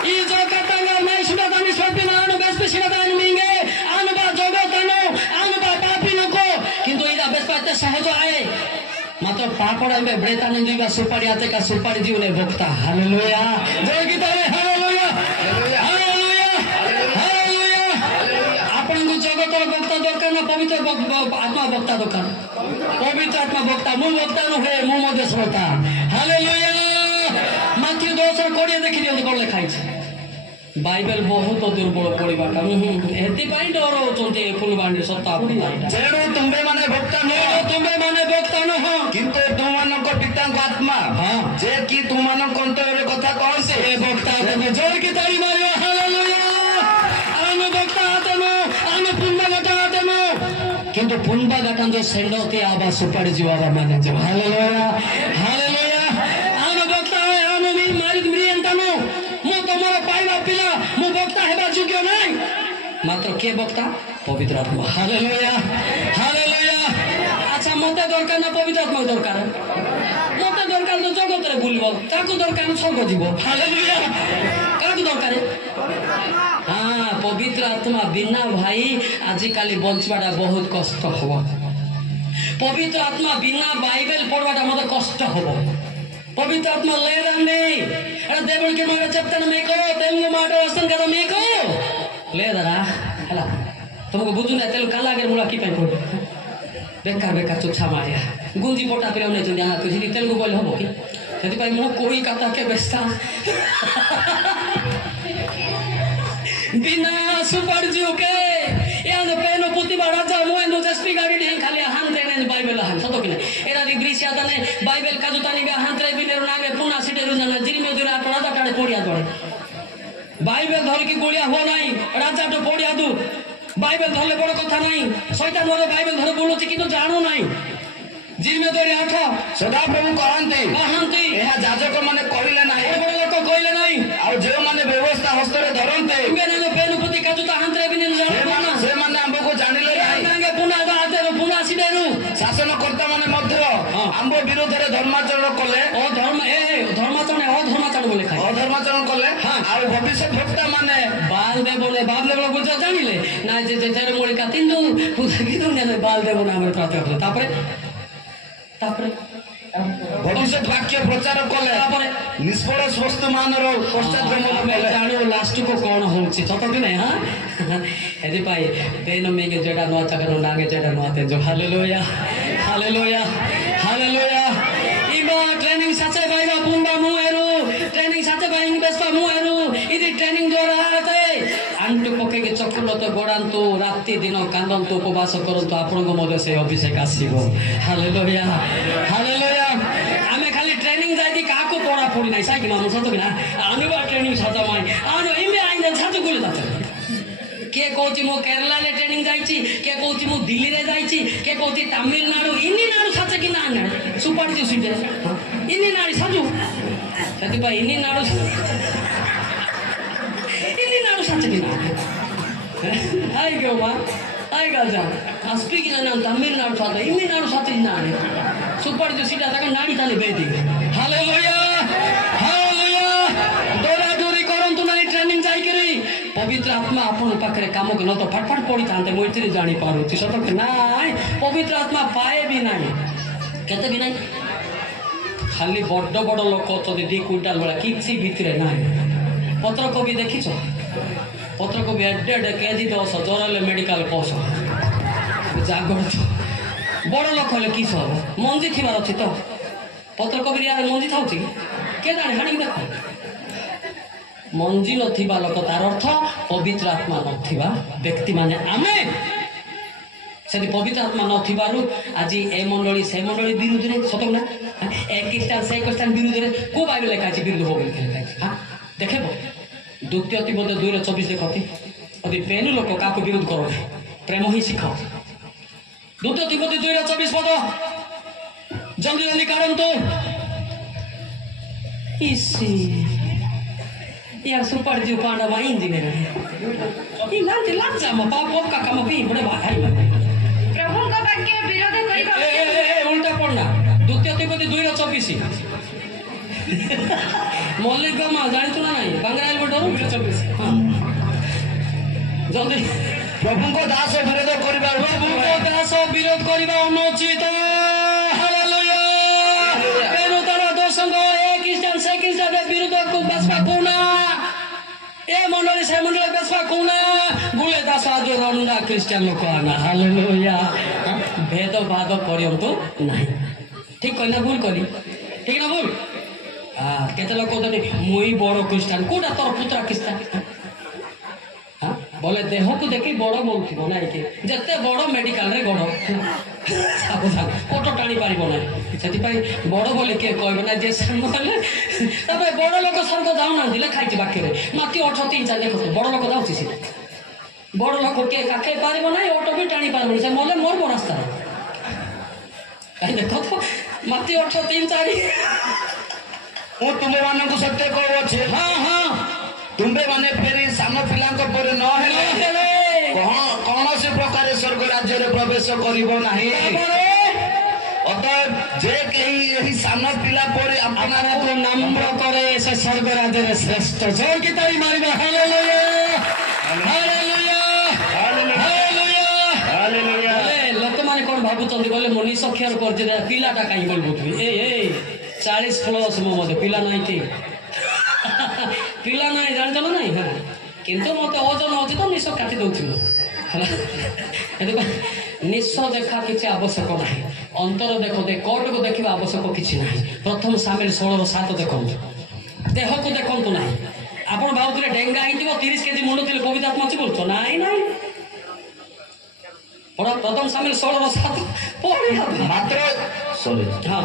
ई जगतंगा नै सुदादानी सत्यनारायण बेस्पेसिनादान मिंगे आनबा जगतनो आनबा पापी नको किंतु इदा बेस्पाते सहज आए मात्र पापड़ में ब्रेता नहीं दिबा सुपारी आते का सुपारी जीवने भोक्ता। हालेलुया। जय की ताली। Hallelujah hallelujah hallelujah. आपन को जगतर भोक्ता दरकार ना पवित्र आत्मा भोक्ता दरकार पवित्र आत्मा भोक्ता मु भोक्ता नुहे मु मध्य श्रोता। हालेलुया। माथ्यू 10:20 देखि दियौ कोन लिखा है बाइबल बहुत दुर्बल पड़ीबाटा एति पई डर होचंते फुलबांडी सत्ता जेणु तुम्बे माने भोक्ता न हो किंतु तुमनक पितांक आत्मा हां जे कि तुमनक अंतरे कथा कहसे ए भोक्ता तुमे जोर की ताली मारियो। हालेलुया। आनो भोक्ता आत्मा आनो पुण्य घटा आत्मा किंतु पुण्य घटा जो सेंडोते आबा सुपारी जीवा माने जो। Hallelujah hallelujah. आनो भोक्ता है आनो भी मारी मरियंतनो मो तमरो पाइबा पिला मो भोक्ता हेबा योग्य नहीं मात्र के भोक्ता पवित्र आत्मा। Hallelujah hallelujah. अच्छा मते दरकार ना पवित्र आत्मा दरकार मते दरकार तो जगत रे बुलबो ताको दरकार स्वर्ग जीव। हालेलुया। काको दरकार हां पवित्र आत्मा बिना भाई आजिकाली बंचवाटा बहुत कष्ट हो पवित्र आत्मा बिना बाइबल पढ़वाटा मते कष्ट हो पवित्र आत्मा लेदंडी अरे దేవుడికి మాట చెప్తాను మీకు తెలుగు మాట వస్తుంది కదా మీకు లేదరా అలా तुमको बुझु ना तेल काला के मुला की पे कोड बेकार बेकार चुछा मारिया गुंजी पोटा पे नहीं चंदिया तो जी तेलुगु बोल हबो की सेति पई मो कोई कथा के बेस्ता बिना सुपर जो के याद पेनो पुती बड़ा जा मो नो जस्पी गाड़ी ढे खाली हान देने बाइबल हान सतो कि एरा रिग्रिसिया तने बाइबल का जो तानी हान रे बिनेर नागे पुना सिटे रुजना जिरी में दुरा राजा टाड़े पोड़िया दड़े बाइबल धर की गोलिया हो नहीं राजा तो पोड़िया दू बाइबल धरले बड़ कथा नहीं शैतान मोरे बाइबल धरे बोलुची किंतु जानो नहीं जिम्मेदारी आठ सदा प्रभु कहंती एहा जाजक माने कहिले नाही बड़ लोक कहिले नाही आ जे माने व्यवस्था हस्तरे धरंते बेने पेनुपति काजु ता हंतरे बिने जानो से माने हमको जानिले नाही मांगे पुना दाते पुना सिडेनु शासन कर्ता माने मध्य आंबो विरोध रे धर्माचरण कले ओ धर्माचरण बोले खाय धर्माचरण कले आ भविष्य भक्ता माने बाल देबोले बाप देबो बुझा जानिले ना जे तेरे मोळे का तिंदु पूजा की दुनिया में बाल देबो ना हमर प्रार्थना करे तापरे भविष्य वाक्य प्रचार कले तापरे निष्फल स्वस्थ मानर पश्चातगमन कले जानो लास्ट को कोन होछि सत कि नै हां एदि पाई पेन मेगे जेडा नो चकनो नागे जेडा नो आते जो हालेलुया हालेलुया हालेलुया इमा ट्रेनिंग साचे भाइबा पुंबा मुहेरु ट्रेनिंग साचे भाइ बेस्पा मुहेरु इदि ट्रेनिंग द्वारा आते ଆଣ୍ଠୁ ପକେଇକି ଚକୁଲତ ଗୋଡ଼ାନ୍ତୁ ରାତି ଦିନ କାନ୍ଦନ୍ତୁ ଉପବାସ କରନ୍ତୁ ଆପଣଙ୍କୁ ମଧ୍ୟ ସେ ଅଭିଷେକ ଆସିବ ହାଲେଲୁୟା ହାଲେଲୁୟା ଆମେ ଖାଲି ଟ୍ରେନିଂ ଯାଇକି କାହାକୁ ପଢ଼ାପଢ଼ି ନାହିଁ ସାଇକି ମାନୁ ସତ କି ନା ଆଣିବା ଟ୍ରେନିଂ ସତ ମାଇ ଆଣୁ ଏମେ ଆଇନ ସାଥୁ ଗୁଳି ଯାତ୍ରା କିଏ କହୁଛି ମୁଁ କେରଳରେ ଟ୍ରେନିଂ ଯାଇଛି କିଏ କହୁଛି ମୁଁ ଦିଲ୍ଲୀରେ ଯାଇଛି କିଏ କହୁଛି ତାମିଲନାଡୁ ଇନି ନାଡୁ ସାଥେ କି ନା ସୁପାରି ସୁଟେ ଇନି ନାଡି ସାଜୁ ସେଥିପାଇଁ ଇନି ନାଡୁ সাথে কিনা হাই গো মা হাই গাজা আসবি কিনা না তামিলনাড়ু সাথে ইমিনাড়ু সাথে না সুপার যে সিটা তাকে নাড়ি তালে বেদি হালেলুয়া হালেলুয়া দৌড়াদৌড়ি করন্তু নাই ট্রেনিং যাইকি পবিত্র আত্মা আপন পাখে কামকে নত ফটফট পড়ি থানতে মই এতে জানি পারুছি সত নাই পবিত্র আত্মা পায়ে বি নাই কেতে বি নাই খালি বড় বড় লোক অছন্তি 2 কুইন্টাল বেলা কিছু ভিতরে নাই পত্রকোবি দেখিছ পত্রকোবি এডে এডে কেজি 10 জ্বর হলে মেডিকাল পৌঁছ জাগ্রত বড় লোক হলে কি সব মঞ্জি থিবার অছি তো পত্রকোবি মঞ্জি থাউছি কে জানে হানি দেখ মঞ্জি নথিবা লোক তার অর্থ পবিত্র আত্মা নথিবা ব্যক্তি মানে আমি সেটি পবিত্র আত্মা নথিবারু আজি এই মন্ডলী সেই মন্ডলী বিরুদ্ধে সত না এক খ্রিস্টান সেই খ্রিস্টান বিরুদ্ধে কো বাইবেল লেখা আছে বিরুদ্ধ হবে লেখা আছে হ্যাঁ দেখেব দ্বিতীয় তিমোথেয় 2:24 দেখতি যদি পেনু লোক কাকু বিরোধ করো প্রেম হি শিখ দ্বিতীয় তিমোথেয় 2:24 পদ জলদি জলদি কারণ তো ইসি ইয়ার সুপার জিও পান্ডা বা ইঞ্জিনিয়ার ই লাঞ্চ লাঞ্চ আমা পাপ का काम भी बड़े भाई प्रभुଙ୍କ ବାକ୍ୟ ବିରୋଧ କରିବା उल्टा पढ़ना द्वितीय तिमोथेय 2:24 मल्लिक माँ जानी ना नहीं बांग्राइल बटो 2:24 हाँ जल्दी ପ୍ରଭୁଙ୍କ ଦାସ ବିରୋଧ କରିବା प्रभुଙ୍କ दास विरोध करबा अनुचित हालेलुया एनु तर दोषंग ए ख्रिस्टान से ख्रिस्टान विरोध को बसपा कोना ए मंडली से मंडली बसपा कोना गुले दास आजो रंडा ख्रिस्टान लोक आना हालेलुया भेदभाव पर्यंत नहीं ठीक कहना भूल करी ठीक ना भूल केते लोक कहते मुई बड़ ख्रिस्टान कोटा तोर पुत्रा ख्रिस्टान हाँ बोले देह को देखी बड़ बोलथिबो ना कि जते बड़ मेडिकल रे गड़ सावधान फोटो टाणी पारिबो ना सेति पई बड़ बोले के कहबो ना जे सामने हेले तबे बड़ लोक स्वर्ग जाउ ना दिले खाइति बाकी रे माटी 38 जा देखो बड़ लोक जाउछि से बड़ लोक के काके पारिबो ना ऑटो भी टाणी पारिबो से मोले मोर रास्ता देखो तो माटी 38 चारी ମୁଁ ତୁମେ ମାନଙ୍କୁ ସତ୍ୟ କହୁଅଛି हाँ हाँ ତୁମେ ମାନେ ଫେରି ସାନ ପିଲାଙ୍କ ପରି ନ ହେଲେ କୌଣସି ପ୍ରକାର ସ୍ୱର୍ଗ ରାଜ୍ୟରେ ପ୍ରବେଶ କରିବ ନାହିଁ ଅତଏବ ଯେ କେହି ଏହି ସାନ ପିଲା ପରି ଆପଣଙ୍କୁ ନମ୍ର କରେ ସେ ସ୍ୱର୍ଗ ରାଜ୍ୟରେ ଶ୍ରେଷ୍ଠ ଜୋର କି ତାଳି ମାରିବା ହାଲେଲୁୟା ହାଲେଲୁୟା ହାଲେଲୁୟା ଲୋକମାନେ କଣ ଭାବୁଛନ୍ତି ବୋଲେ ମୁଁ ନିଶକ୍ଷର କରିଛି ପିଲାଟା କାହିଁ ବୋଲି ବୁଝିବି ଏ 40 ପ୍ଲସ୍ ମୋ ମତେ ପିଲା ନାହିଁ କି ପିଲା ନାହିଁ ଜାଣିଛ ନା ନାହିଁ ହଁ କିନ୍ତୁ ମତେ ଓଜନ ଅଛି ତ ନିଶ କାଟି ଦଉଛି ମୁଁ ହେଲା ସେଥିପାଇଁ ନିଶ ଦେଖା କିଛି ଆବଶ୍ୟକ ନାହିଁ ଅନ୍ତର ଦେଖ କୋର୍ଟକୁ ଦେଖିବା ଆବଶ୍ୟକ କିଛି ନାହିଁ ପ୍ରଥମ ସାମିଲ 16:7 ଦେଖନ୍ତୁ ଦେହକୁ ଦେଖନ୍ତୁ ନାହିଁ ଆପଣ ଭାବୁଥିଲେ ଡେଙ୍ଗା ହେଇଥିବ 30 କେଜି ମୁଣ୍ଡ ଥିଲେ ପବିତ୍ର ଆତ୍ମା ଅଛି ବୋଲୁଛ ନାଇଁ ନାଇଁ ପ୍ରଥମ ସାମିଲ 16:7 ମାତ୍ର ହଁ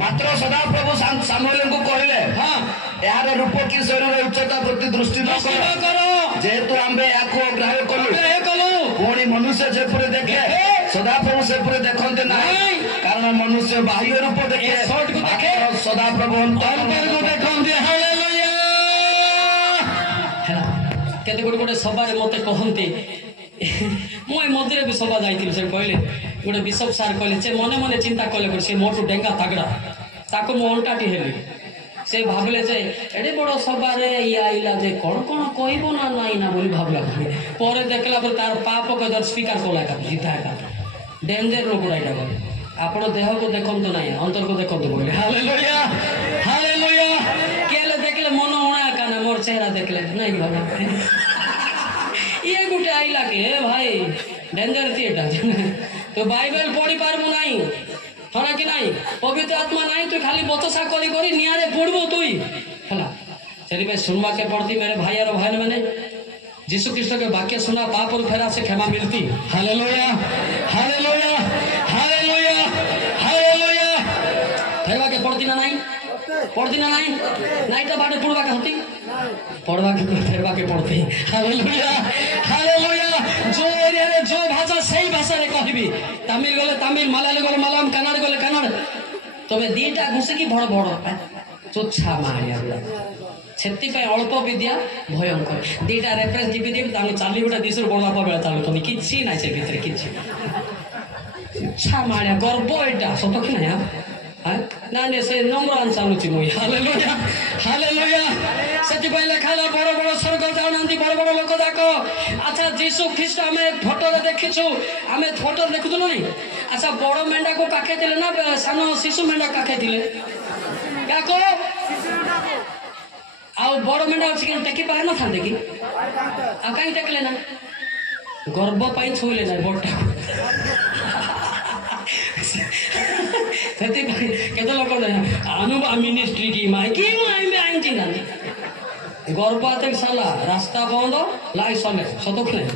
ମାତ୍ର ସଦାପ୍ରଭୁ ସାମୁଏଲଙ୍କୁ କହିଲେ ହଁ ଏହାର ରୂପ କି ଶରୀର ଉଚ୍ଚତା ପ୍ରତି ଦୃଷ୍ଟି ନ କର ଯେହେତୁ ଆମ୍ଭେ ଏହାକୁ ଅଗ୍ରାହ୍ୟ କଲୁ ପୁଣି ମନୁଷ୍ୟ ଯେପରି ଦେଖେ ସଦାପ୍ରଭୁ ସେପରି ଦେଖନ୍ତି ନାହିଁ କାରଣ ମନୁଷ୍ୟ ବାହ୍ୟ ରୂପ ଦେଖେ ସଦାପ୍ରଭୁ ଅନ୍ତରକୁ ଦେଖନ୍ତି ହାଲେଲୁୟା କେତେ ଗୋଟେ ସଭାରେ ମତେ କହନ୍ତି ମୁଁ ଏ ମନ୍ଦିର ବି ସଭା ଯାଇଥିଲି ସେ କହିଲେ ଗୋଟେ ବିଶପ ସାର୍ କହିଲେ ସେ ମନେ ମନେ ଚିନ୍ତା କଲେ ସେ ମୋଠୁ ଡେଙ୍ଗା ତାଗଡ଼ା ତାକୁ ମୁଁ ଅଣ୍ଟାଟି ହେଲି ସେ ଭାବିଲେ ଯେ ଏଡ଼େ ବଡ଼ ସଭାରେ ଇଏ ଆଇଲା ଯେ କ'ଣ କ'ଣ କହିବ ନା ନାଇଁ ନା ବୋଲି ଭାବିଲା ପରେ ଦେଖିଲା ପରେ ତାର ପାପ କଦର ସ୍ୱୀକାର କଲା ଏକା ସିଧା ଏକା ଡେଞ୍ଜର ଲୋକଟା ଏଇଟା କଲେ ଆପଣ ଦେହକୁ ଦେଖନ୍ତୁ ନାହିଁ ଅନ୍ତରକୁ ଦେଖନ୍ତୁ କହିଲେ ହାଲେଲୁୟା ହାଲେଲୁୟା କିଏ ଦେଖିଲେ ମନ ଉଣା ଏକା ନା ମୋର ଚେହେରା ଦେଖିଲେ ନାଇଁ ବାବା ये गोटे आईला के भाई डेंजर थी एटा तो बाइबल पढ़ी पारबो नाही हना कि नाही पवित्र आत्मा नाही तू खाली बतसा करी करी नियारे पड़बो तुई हला चलिए मैं सुनवा के पढ़ती मेरे भाई और बहन मैंने यीशु कृष्ण के वाक्य सुना पाप और फेरा से क्षमा मिलती। Hallelujah hallelujah hallelujah hallelujah. फेरवा के पढ़ती ना नहीं पढ़ती ना नहीं तो बाटे पढ़वा के होती पढ़वा के फेरवा के पढ़ती। Hallelujah hallelujah. जो एरिया रे जो भाषा सही भाषा रे कहबी तमिल गले तमिल मलयाली गले मलयालम कन्नड़ गले कन्नड़ तबे दीटा घुसिकी बड़ बड़ चोच्छा मारिया ସେଥିପାଇଁ ଅଳ୍ପ ବିଦ୍ୟା ଭୟଙ୍କର ଦିଟା ରେଫରେନ୍ସ ଯିବି ଦେବି ତାଙ୍କୁ ଚାଲି ଗୋଟେ ଦିଶରୁ ବଡ଼ବାପ ବେଳେ ଚାଲୁଛନ୍ତି କିଛି ନାହିଁ ସେ ଭିତରେ କିଛି ଇଚ୍ଛା ମାଳିଆ ଗର୍ବ ଏଇଟା ସତ କି ନାହିଁ ନା ନାଇଁ ସେ ନମ୍ବର ଚାଲୁଛି ମୁଇଁ। Hallelujah hallelujah. ସେଥିପାଇଁ ଲେଖା ହେଲା ବଡ ବଡ ସ୍ୱର୍ଗ ଯାଉନାହାନ୍ତି ବଡ ବଡ ଲୋକ ଯାକ। ଆଚ୍ଛା ଯୀଶୁ ଖ୍ରୀଷ୍ଟ ଆମେ ଫଟୋରେ ଦେଖିଛୁ ଆମେ ଫଟୋରେ ଦେଖୁଛୁ ନା ନାଇଁ। ଆଚ୍ଛା ବଡ ମେଣ୍ଢାକୁ କାଖେଇ ଥିଲେ ନା ସାନ ଶିଶୁ ମେଣ୍ଢା କାଖେଇ ଥିଲେ କାକୁ ଆଉ ବଡ ମେଣ୍ଢା ଅଛି କି ଟେକି ପାରି ନଥାନ୍ତେ କି ଆଉ କାହିଁ ଦେଖିଲେ ନା ଗର୍ବ ପାଇଁ ଛୁଇଁଲେ ନା ବଡଟାକୁ। ସେଥିପାଇଁ କେତେ ଲୋକ ଆନୁବା ମିନିଷ୍ଟ୍ରି କି ମାଇକି ଆଇଁଚି ନାହାନ୍ତି ଗର୍ବ ହାତ ସାଲା ରାସ୍ତା ବନ୍ଦ ଲାଇ ସଲେ ସତ କି ନାହିଁ।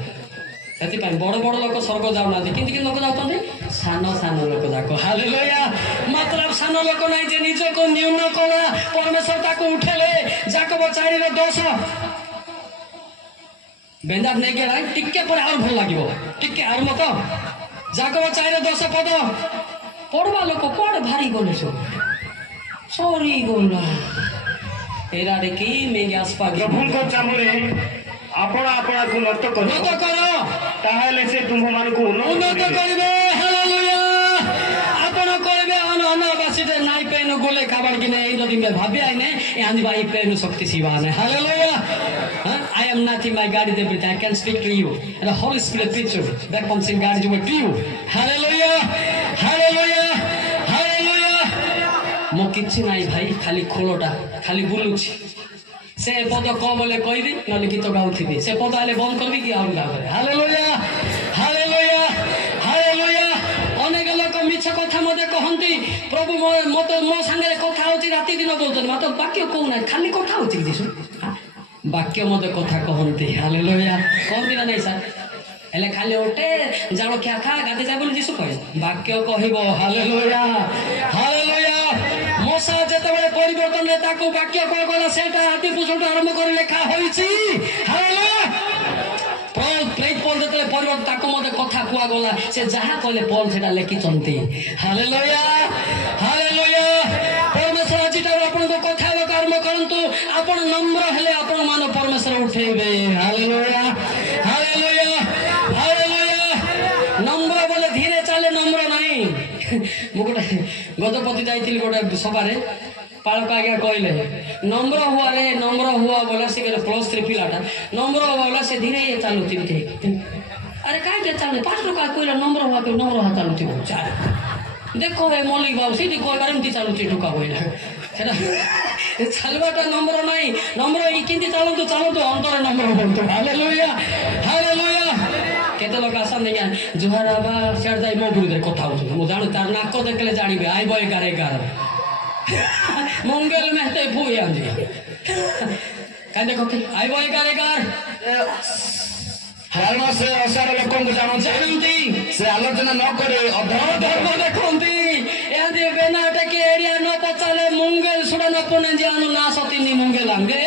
ସେଥିପାଇଁ ବଡ ବଡ ଲୋକ ସ୍ୱର୍ଗ ଯାଉନାହାନ୍ତି କିନ୍ତୁ କି ଲୋକ ଯାଉଛନ୍ତି ସାନ ସାନ ଲୋକ ଯାକ। ହାଲେଲୁୟା। ମାତ୍ର ସାନ ଲୋକ ନାହିଁ ଯେ ନିଜକୁ ନ୍ୟୁନ କଲା ପରମେଶ୍ୱର ତାକୁ ଉଠେଇଲେ। ଯାକବ 4ର 10 ବେନ୍ଦା ନେଇକି ନାହିଁ ଟିକେ ପରେ ଆହୁରି ଭଲ ଲାଗିବ ଟିକେ ଆହୁରି ମତ ଯାକବ 4ର 10 ପଦ ପଢବା ଲୋକ କୁଆଡେ ଭାରି ଗଲେ ସବୁ ସରି ଗଲା ଏରାରେ କି ମେଙ୍ଗି ଆସପା ପ୍ରଭୁଙ୍କ ଚାମରେ ଆପଣ ଆପଣଙ୍କୁ ନତ କର ତାହେଲେ ସେ ତୁମମାନଙ୍କୁ ଉନ୍ନତ କରିବେ। ହାଲେଲୁୟା। ଆପଣ କହିବେ अनबासीटे नाई पेन गोले खाबार कि नहीं यदि मैं भाभी आई ने यानी भाई पेन शक्ति सिवान है। Hallelujah. I am nothing my God is everything. I can speak to you and the Holy Spirit picture that comes in God is with you. Hallelujah. Hallelujah. Hallelujah. मो किछि नाही भाई खाली खोलोटा खाली बुलुछि से पद क बोले कहबी नले गीत गाउथिबी से पद आले बंद करबी कि आउन गाबे। Hallelujah hallelujah hallelujah. अनेक लोक मिछ कथा मते कहंती प्रभु मते मो संगे कथा होची राती दिन बोलतन मते वाक्य कहू ना खाली कथा होची दिसु वाक्य मते कथा कहंती। हालेलुया। कहंती ना नहीं सर हेले खाली ओटे जानो क्या खा गाते जा बोल दिसु कहि वाक्य कहिबो। Hallelujah hallelujah. मशा जेतेबेले परिवर्तन रे ताको वाक्य कह गला सेटा आदि पुछोट आरंभ कर लेखा होईची। हालेलुया। पॉल प्रेत पॉल जेतेबेले परिवर्तन ताको मते कथा कुआ गला से जहा कहले पॉल सेटा लेखि चंती। Hallelujah hallelujah. परमेश्वर जिटा आपन को कथा आरंभ करंतु आपन नम्र हेले आपन मान परमेश्वर उठेबे। Hallelujah hallelujah hallelujah. नम्र बोले धीरे चले नम्र नहीं मुगटे गजपति जाइथिल गोटे सभारे पालक आज्ञा कहले नम्र हुआ रे नम्र हुआ बोला से +3 पिलाटा नम्र हुआ बोला से धीरे चालुथि अरे काहे के चाले 5 लोग कहले नम्र हुआ चालुथि देखो हे मौलिक बाबू सीधी कोई एमती चालुथि टुका बोला सेटा चलवाटा नम्र नहीं नम्र किंती चालंतु अंतर नम्र होंतु। Hallelujah hallelujah. केते लोक आसन नहीं जुहार बा शेर जाई मो गुरुदेव कथा होछ मु जानु तार नाक देखले जानिबे आई बय गारे गार मंगल में ते भूय आंदी कांदे कोके आई बय गारे गार କାରଣ ସେ ଅସାର ଲୋକଙ୍କୁ ଜାଣନ୍ତି ସେ ଆଲୋଚନା ନ କରି ଅଧର୍ମ ଦେଖନ୍ତି ଏହାଦି ବେନାଟେ କି ଏରିଆ ନ ପଚାଲେ ମୁଙ୍ଗେଲ ସୁଡ଼ା ନ ପନେ ଜାନୁ ନା ସତିନି ମୁଙ୍ଗେଲ ଆଙ୍ଗେ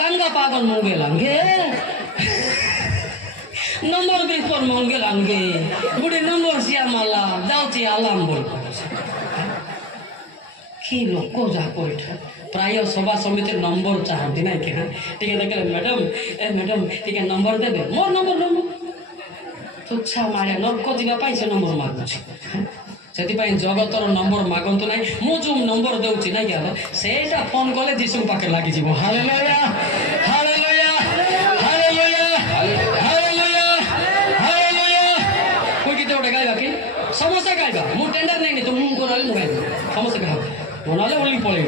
କାଙ୍ଗା ପାଗଲ ମୁଙ୍ଗେଲ ଆଙ୍ଗେ नंबर 2 पर मंगल आंगे बुढ़े नंबर सिया माला दाउती आलाम बोल कि लोग को जा कोइठा प्राय सभा समिति नंबर चाहती ना कि ठीक है देखले मैडम ठीक है नंबर देबे मोर नंबर लो तुच्छा मारे नरक दिबा पाई से नंबर मागुछि सेति पाई जगतर नंबर मागंतु नाही मु जो नंबर देउछि ना कि सेटा फोन कले जीसु पाके लागि जीवो। Hallelujah hallelujah hallelujah hallelujah hallelujah. कोई गीत उठे गाइबा कि समस्त गाइबा मु टेंडर नहीं तो मु को रहले गाइबा समस्त गाइबा बनाले ओली पळे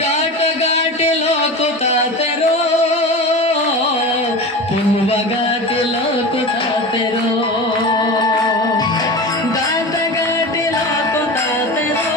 गाट गाट लोक तातेरो पुनवा गाट लोक तातेरो गाट गाट लोक तातेरो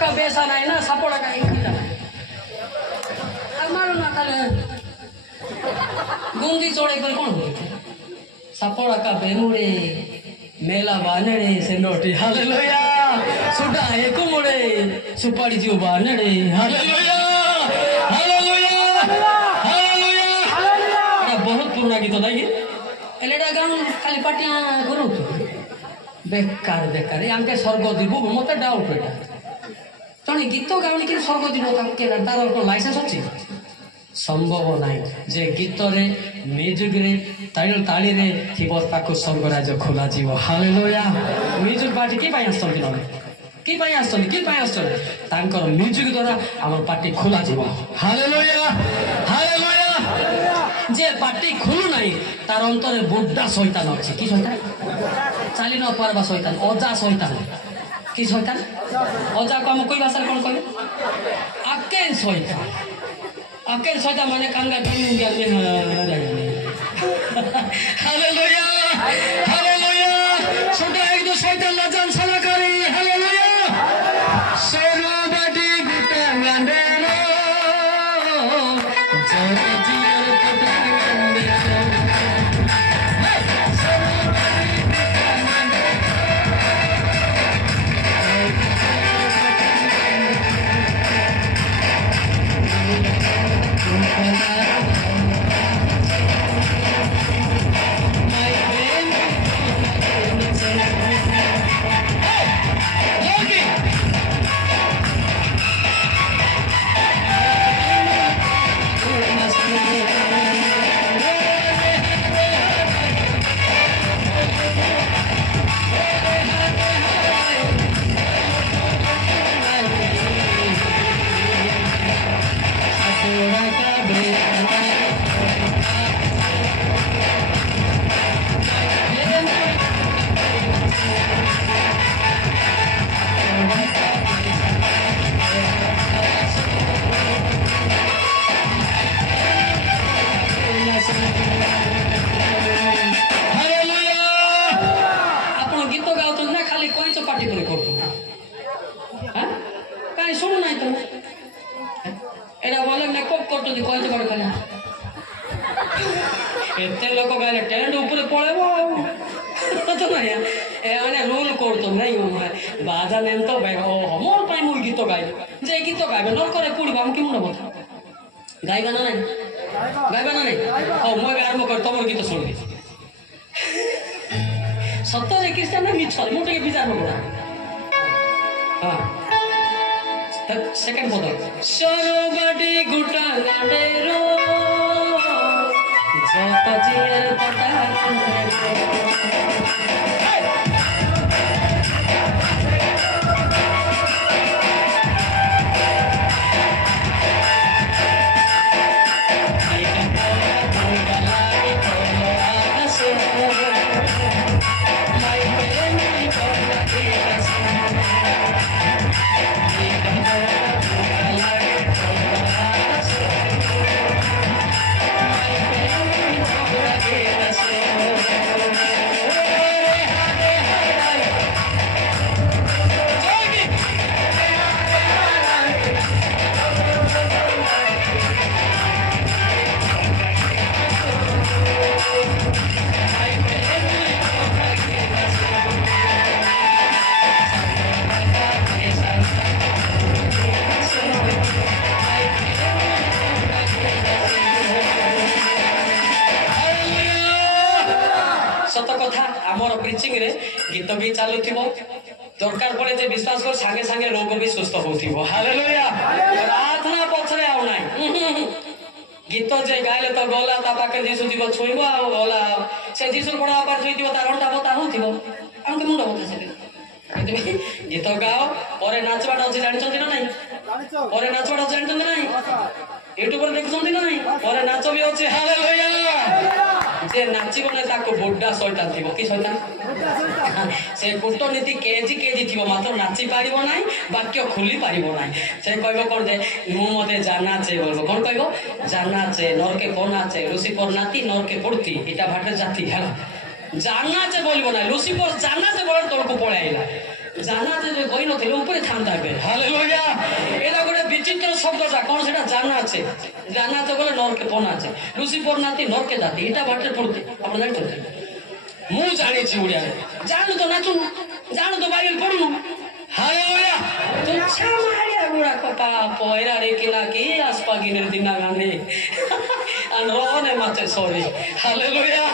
का बेसा नहीं ना सपोड़ा का एक घंटा मारो ना कल गुंदी चोड़े कर कौन सपोड़ा का बेमुड़े मेला बानड़े सेनोटी हालेलुया सुडा एक मुड़े सुपारी जियो बानड़े हालेलुया हालेलुया हालेलुया बहुत पुराना गीत नहीं एलेडा गान खाली पाटिया करू बेकार बेकार आंके स्वर्ग দিব মতে ডাউট এটা তনি গীত গাওনি কি স্বর্গ দিব তাকে তার কোনো লাইসেন্স আছে সম্ভব নাই যে গীতরে মিউজিকরে তাଳିରେ ଥିବ ତାକୁ ସ୍ୱର୍ଗରାଜ ଖୋଲାଯିବ ହାଲେଲୁୟା ମ୍ୟୁଜିକ୍ ପାର୍ଟି କି ପାଇଁ ଆସୁଛନ୍ତି ନହେଲେ କି ପାଇଁ ଆସୁଛନ୍ତି କି ପାଇଁ ଆସୁଛନ୍ତି ତାଙ୍କର ମ୍ୟୁଜିକ୍ ଦ୍ୱାରା ଆମର ପାର୍ଟି ଖୋଲାଯିବ ହାଲେଲୁୟା ହାଲେଲୁୟା ଯେ ପାର୍ଟି ଖୋଲୁ ନାହିଁ ତାର ଅନ୍ତରରେ ବୁଢା ଶୈତାନ ଅଛି କି ଶୈତାନ ଚାଲି ନ ପାରବା ଶୈତାନ ଅଜା ଶୈତାନ କି ଶୈତାନ ଅଜାକୁ ଆମେ କୋଇ ଭାଷାରେ କ'ଣ କହିବେ ଆକେନ ଶୈତାନ आके सोचा मैंने कांगा कहीं हालेलुया हालेलुया छोटा एक दो शैतान लाजन सला करी हालेलुया सोनो बाटी गुटा गांडेरो जरे जियर गुटा गांडेरो सोनो बाटी गुटा गांडेरो एते लोक गाले टेंट ऊपर पळेबो तो नाही ए माने रूल करतो नाही बाधा नेन तो भाई ओ मोर पाई मुई गीत गाइब जे गीत गाइब नर करे पुडबा हम कि मुंडा बता गाइबा ना नाही ओ मोय आरंभ कर तमर गीत सुन दे सत्तर क्रिश्चियन ना मिछ मोटे के विचार बड़ा हां सेकंड पद सोनो बाटी गुटा गाडेरो जता जियर पटा प्रिचिंग रे गीत भी चालू थिबो दरकार पड़े जे विश्वास कर संगे संगे रोग भी सुस्थ होथिबो हालेलुया प्रार्थना पछरे आउ नाही गीत जे गाइले तो गला ता पाके जीसु दिबो छुइबो आ गला से जीसु पड़ा पर छुइबो ता घंटा बता होथिबो हमके मुंडा बता से गीत गाओ और नाचबाटा अछि जानि छथि न नाही और नाचबाटा जानि छथि नाही यूट्यूब पर देखुछथि न नाही और नाच भी अछि हालेलुया जे नाचिबो ना ताको बोड्डा शैतान थिबो कि शैतान से कूटनीति केजी केजी थिबो मात्र नाची पारिबो नाही वाक्य खुली पारिबो नाही से कहबो कोन जे मु मते जाना छे बोलबो कोन कहबो जाना छे नरके कोन आछे लुसिफर नाती नरके पड़ती एटा भाटे जाति हला जाना छे बोलबो ना लुसिफर जाना छे बोल तोरको पळे आइला জানা যে কই নଥିଲେ উপরে থামতা হবে হালেলুয়া এটা ଗୋଟେ ବିଚିତ୍ର ଶବ୍ଦଟା କଣ ସେଟା ଜାନା আছে ଜାନା ତ ଗଲେ ନରକେ ପନା আছে ଲୁସିଫର ନାତି ନରକେ ଯାତି ଏଟା ବାଟରେ ପଡୁଛି ଆପଣ ଜାଣିଛନ୍ତି ମୁଁ ଜାଣିଛି ଓଡ଼ିଆରେ ଜାଣୁ ତ ନାଚୁ ଜାଣୁ ତ ବାଇବେଲ ପଢୁନୁ ହାଲେଲୁୟା ତୁ ଛାମାଳିଆ ଗୁଡାକ ପାପ ଏରାରେ କିନା କି ଆସ୍ପାଗିନେର ଦିନା ଗାନେ ଆନରନେ ମାତେ ସରି ହାଲେଲୁୟା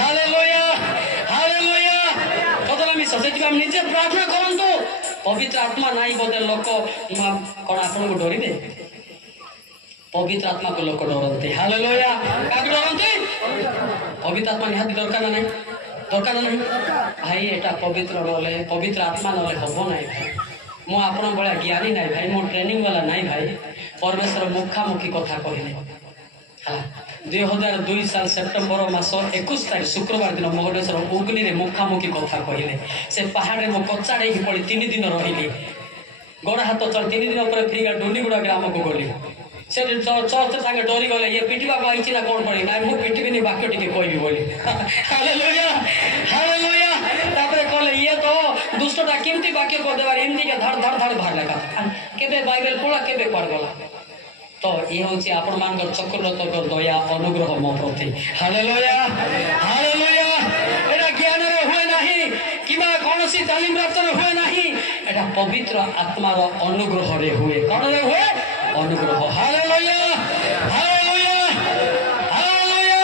ହାଲେଲୁୟା ହାଲେଲୁୟା କଦଲା ମିଶ ସେଥିପାଇଁ ଆମେ ନିଜେ ପ୍ରାର୍ଥନା କରନ୍ତୁ ପବିତ୍ର ଆତ୍ମା ନାହିଁ ବୋଧେ ଲୋକ କଣ ଆପଣଙ୍କୁ ଡରିବେ ପବିତ୍ର ଆତ୍ମାକୁ ଲୋକ ଡରନ୍ତି ହାଲେଲୁୟା କାହାକୁ ଡରନ୍ତି ପବିତ୍ର ଆତ୍ମା ନିହାତି ଦରକାର ନାହିଁ ଦରକାର ନାହିଁ ଭାଇ ଏଟା ପବିତ୍ର ନହେଲେ ପବିତ୍ର ଆତ୍ମା ନହେଲେ ହବ ନାହିଁ ଭାଇ ମୁଁ ଆପଣଙ୍କ ଭଳିଆ ଜ୍ଞାନୀ ନାହିଁ ଭାଇ ମୁଁ ଟ୍ରେନିଂ ବାଲା ନାହିଁ ଭାଇ ପରମେଶ୍ୱର ମୁଖାମୁଖି କଥା କହିଲେ ହେଲା 2002 ସାଲ ସେପ୍ଟେମ୍ବର ମାସ 21 ତାରିଖ ଶୁକ୍ରବାର ଦିନ ମହୋଦୟ ଉଗ୍ନିରେ ମୁଖାମୁଖି କଥା କହିଲେ ସେ ପାହାଡ଼ରେ ମୁଁ କଚାଡ଼ ହେଇକି ପଡ଼ି 3 ଦିନ ରହିଲି ଗୋଡ଼ ହାତ ଚଳ 3 ଦିନ ପରେ ଫ୍ରିକା ଡୁନିଗୁଡ଼ା ଗ୍ରାମକୁ ଗଲି ସେଠି ଚର୍ଚ୍ଚରେ ତାଙ୍କେ ଡରିଗଲେ ଇଏ ପିଟିବାକୁ ଆଇଛି ନା କ'ଣ ପଡ଼ି ନାଇଁ ମୁଁ ପିଟିବିନି ବାକ୍ୟ ଟିକେ କହିବି ବୋଲି ହାଲେଲୁୟା ହାଲେଲୁୟା ତାପରେ କହିଲେ ଇଏ ତ ଦୁଷ୍ଟଟା କେମିତି ବାକ୍ୟ କହିଦେବାର ଏମିତିକା ଧାଡ଼ ଧାଡ଼ ଧାଡ଼ ବାହାରିଲା କଥା କେବେ ବାଇବେଲ ପଢ଼ା କେବେ କୁଆଡ଼େ ଗଲା ତ ଇଏ ହେଉଛି ଆପଣମାନଙ୍କର ଚକ୍ରରତଙ୍କ ଦୟା ଅନୁଗ୍ରହ ମୋ ପ୍ରତି ହାଲେଲୁୟା ହାଲେଲୁୟା ଏଟା ଜ୍ଞାନରେ ହୁଏ ନାହିଁ କିମ୍ବା କୌଣସି ତାଲିମ ପ୍ରାପ୍ତରେ ହୁଏ ନାହିଁ ଏଟା ପବିତ୍ର ଆତ୍ମାର ଅନୁଗ୍ରହରେ ହୁଏ କଣରେ ହୁଏ ଅନୁଗ୍ରହ ହାଲେଲୁୟା ହାଲେଲୁୟା ହାଲେଲୁୟା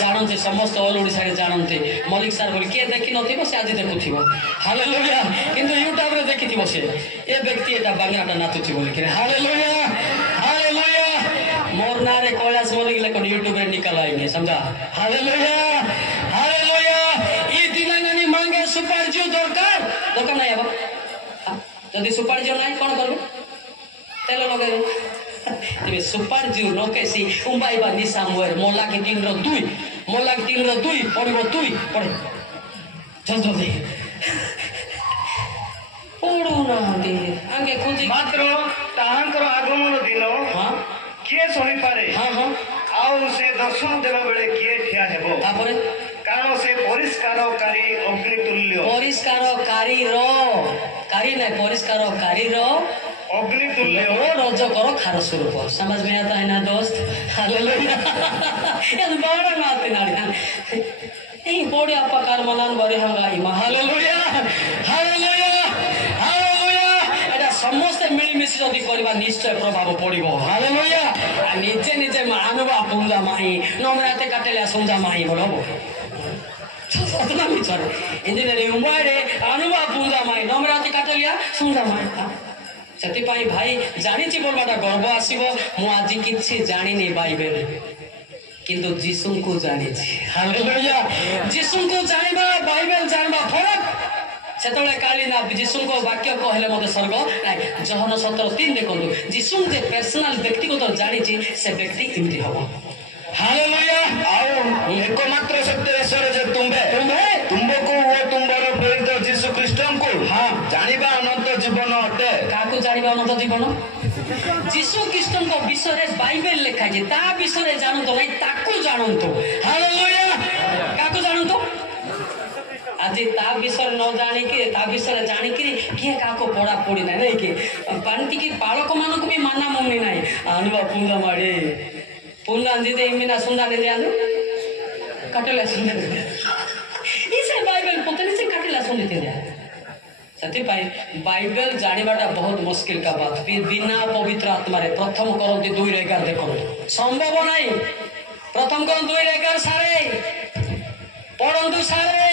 ଜାଣନ୍ତି ସମସ୍ତେ ଅଲ ଓଡ଼ିଶାରେ ଜାଣନ୍ତି ମଲ୍ଲିକ ସାର୍ ବୋଲି କିଏ ଦେଖିନଥିବ ସେ ଆଜି ଦେଖୁଥିବ ହାଲେଲୁୟା କିନ୍ତୁ ୟୁଟ୍ୟୁବରେ ଦେଖିଥିବ ସେ ଏ ବ୍ୟକ୍ତି ଏଟା ବାଙ୍ଗାଟା ନାଚୁଛି ବୋଲିକିରି ହାଲେଲୁୟା हालेलुया मोर नारे कैलाश मलिक लेकिन यूट्यूब रे निकल आएंगे समझा हालेलुया हालेलुया ई दिनांगानी मांगे सुपार जो दरकार दरकार नहीं अब जदी सुपार जो नहीं कोन करबे तेल लगे तेबे सुपार जो नकेसी उम्बाइबा निसा मोर मोला के 3 रो 2 मोला के 3 रो 2 पड़िबो 2 पड़े चल जल्दी ପଢୁନାହାନ୍ତି ଆଗେ ଖୋଜି ମାତ୍ର ତାହାଙ୍କର ଆଗମନ ଦିନ କିଏ ସହିପାରେ ଆଉ ସେ ଦର୍ଶନ ଦେବା ବେଳେ କିଏ ଠିଆ ହେବ ତାପରେ କାରଣ ସେ ପରିଷ୍କାରକାରୀ ଅଗ୍ନି ତୁଲ୍ୟ ପରିଷ୍କାରକାରୀର କାରୀ ନାହିଁ ପରିଷ୍କାରକାରୀର अग्नि तुल्य रजकर खार स्वरूप समझ में आता है ना दोस्त हालेलुया ये बड़ा नाते नाड़ी नहीं बड़ी अपकार मनान बरे हंगाई हालेलुया हालेलुया हालेलुया एटा समस्त मिलमिशि जदि करबा निश्चय प्रभाव पड़िबो हालेलुया आ निजे निजे मानवा पुंजा माही नमराते काटेला समझा माही बोलबो सतना विचार इंजीनियरिंग उम्बारे अनुभव पुंजा माही नमराते काटेलिया समझा माही ସେଥିପାଇଁ ଭାଇ ଜାଣିଛି ବୋଲବାଟା ଗର୍ବ ଆସିବ ମୁଁ ଆଜି କିଛି ଜାଣିନି ବାଇବେଲ କିନ୍ତୁ ଯୀଶୁଙ୍କୁ ଜାଣିଛି ହାଲେଲୁୟା ଯୀଶୁଙ୍କୁ ଜାଣିବା ବାଇବେଲ ଜାଣିବା ଫରକ ସେତେବେଳେ କାଲି ନା ଯୀଶୁଙ୍କ ବାକ୍ୟ କହିଲେ ମୋତେ ସ୍ୱର୍ଗ ନାଇଁ ଜହନ 17:3 ଦେଖନ୍ତୁ ଯୀଶୁଙ୍କୁ ଯେ ପର୍ସନାଲ ବ୍ୟକ୍ତିଗତ ଜାଣିଛି ସେ ବ୍ୟକ୍ତି ଏମିତି ହବ हालेलुया आओ एकमात्र सत्य ईश्वर जे तुमको वो तुम्हार प्रेरित यीशु ख्रीष्टन को हां जानिबा अनंत जीवन अटे काको जानिबा अनंत जीवन यीशु ख्रीष्टन को विषय बाइबल लिखा है ता विषय जानतो नहीं ताको जानतो हालेलुया काको जानतो आज ता विषय न जानी कि ता विषय जानी कि किए काको पड़ा पड़ी नहीं कि पांति की बालक मानक भी माना मुनि नहीं अनुभव पुंजा माडे पुंजा दीदे इमिना सुंदा दे आनु कटला सुंदा इसे बाइबल पतनी से कटला सुनते दे ସେଥିପାଇଁ ବାଇବେଲ ଜାଣିବାଟା ବହୁତ ମୁସ୍କିଲ କା ବାତ ବିନା ପବିତ୍ର ଆତ୍ମାରେ ପ୍ରଥମ କରନ୍ତି 2:11 ଦେଖନ୍ତୁ ସମ୍ଭବ ନାହିଁ ପ୍ରଥମ କରନ୍ତୁ 2:11 ସାରେ ପଢନ୍ତୁ ସାରେ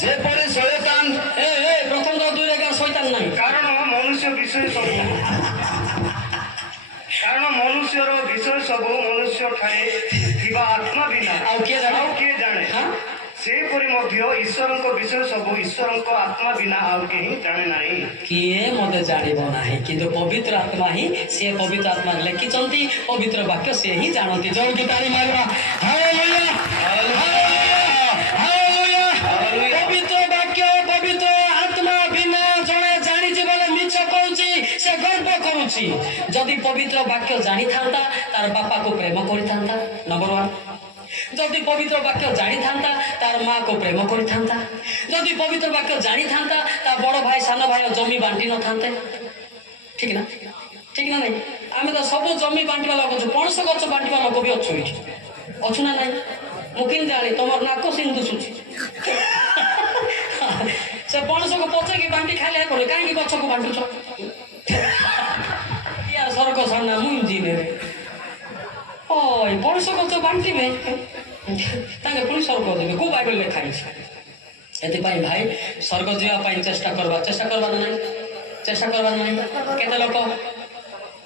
जे पड़े शैतान ए ପ୍ରଥମ ତ 2:11 ଶୈତାନ ନାହିଁ କାରଣ ମନୁଷ୍ୟ ବିଷୟ ସବୁ ମନୁଷ୍ୟ ଠାରେ ଥିବା ଆତ୍ମା ବିନା ଆଉ କିଏ ଜାଣେ ସେହିପରି ମଧ୍ୟ ଈଶ୍ୱରଙ୍କ ବିଷୟ ସବୁ ଈଶ୍ୱରଙ୍କ ଆତ୍ମା ବିନା ଆଉ କେହି ଜାଣେ ନାହିଁ କିଏ ମୋତେ ଜାଣିବ ନାହିଁ କିନ୍ତୁ ପବିତ୍ର ଆତ୍ମା ହିଁ ସେ ପବିତ୍ର ଆତ୍ମା ଲେଖିଛନ୍ତି ପବିତ୍ର ବାକ୍ୟ ସେ ହିଁ ଜାଣନ୍ତି ଜଣକି ତାଳି ମାରିବା ହାଲେଲୁୟା ହାଲେଲୁୟା ପବିତ୍ର ବାକ୍ୟ ପବିତ୍ର ଆତ୍ମା ବିନା ଜଣେ ଜାଣିଛି ବୋଲେ ମିଛ କହୁଛି ସେ ଗର୍ବ କରୁଛି ଯଦି ପବିତ୍ର ବାକ୍ୟ ଜାଣିଥାନ୍ତା ତାର ବାପାକୁ ପ୍ରେମ କରିଥାନ୍ତା ନମ୍ବର 1 যদি পবিত্র বাক্য জানি থান্তা তার মা কো প্রেম করি থান্তা যদি পবিত্র বাক্য জানি থান্তা তা বড় ভাই সান ভাই জমি বাंटी न থান্তে ঠিক না নাই আমি তো সব জমি বাंटिवा লোক অছু পণস গছ বাंटिवा লোক বি অছু এটি অছু না নাই ମୁଁ କେମିତି ଜାଣି ତମର ନାକ ସିନ୍ଦୁ ଶୁଛି ସେ ପଣସକୁ ପଚେଇକି ବାଣ୍ଟି ଖାଇଲେ କଣ କାହିଁକି ଗଛକୁ ବାଣ୍ଟୁଛ ସ୍ୱର୍ଗ ସାମ୍ନା ମୁଁ ଇଞ୍ଜିନିୟର ପଣସ ଗଛ ବାଣ୍ଟିବେ ତାଙ୍କେ ପୁଣି ସ୍ୱର୍ଗ ଦେବେ କୋଉ ବାଇବେଲ ଲେଖା ହେଇଛି ଏଥିପାଇଁ ଭାଇ ସ୍ୱର୍ଗ ଯିବା ପାଇଁ ଚେଷ୍ଟା କରବାର ନାହିଁ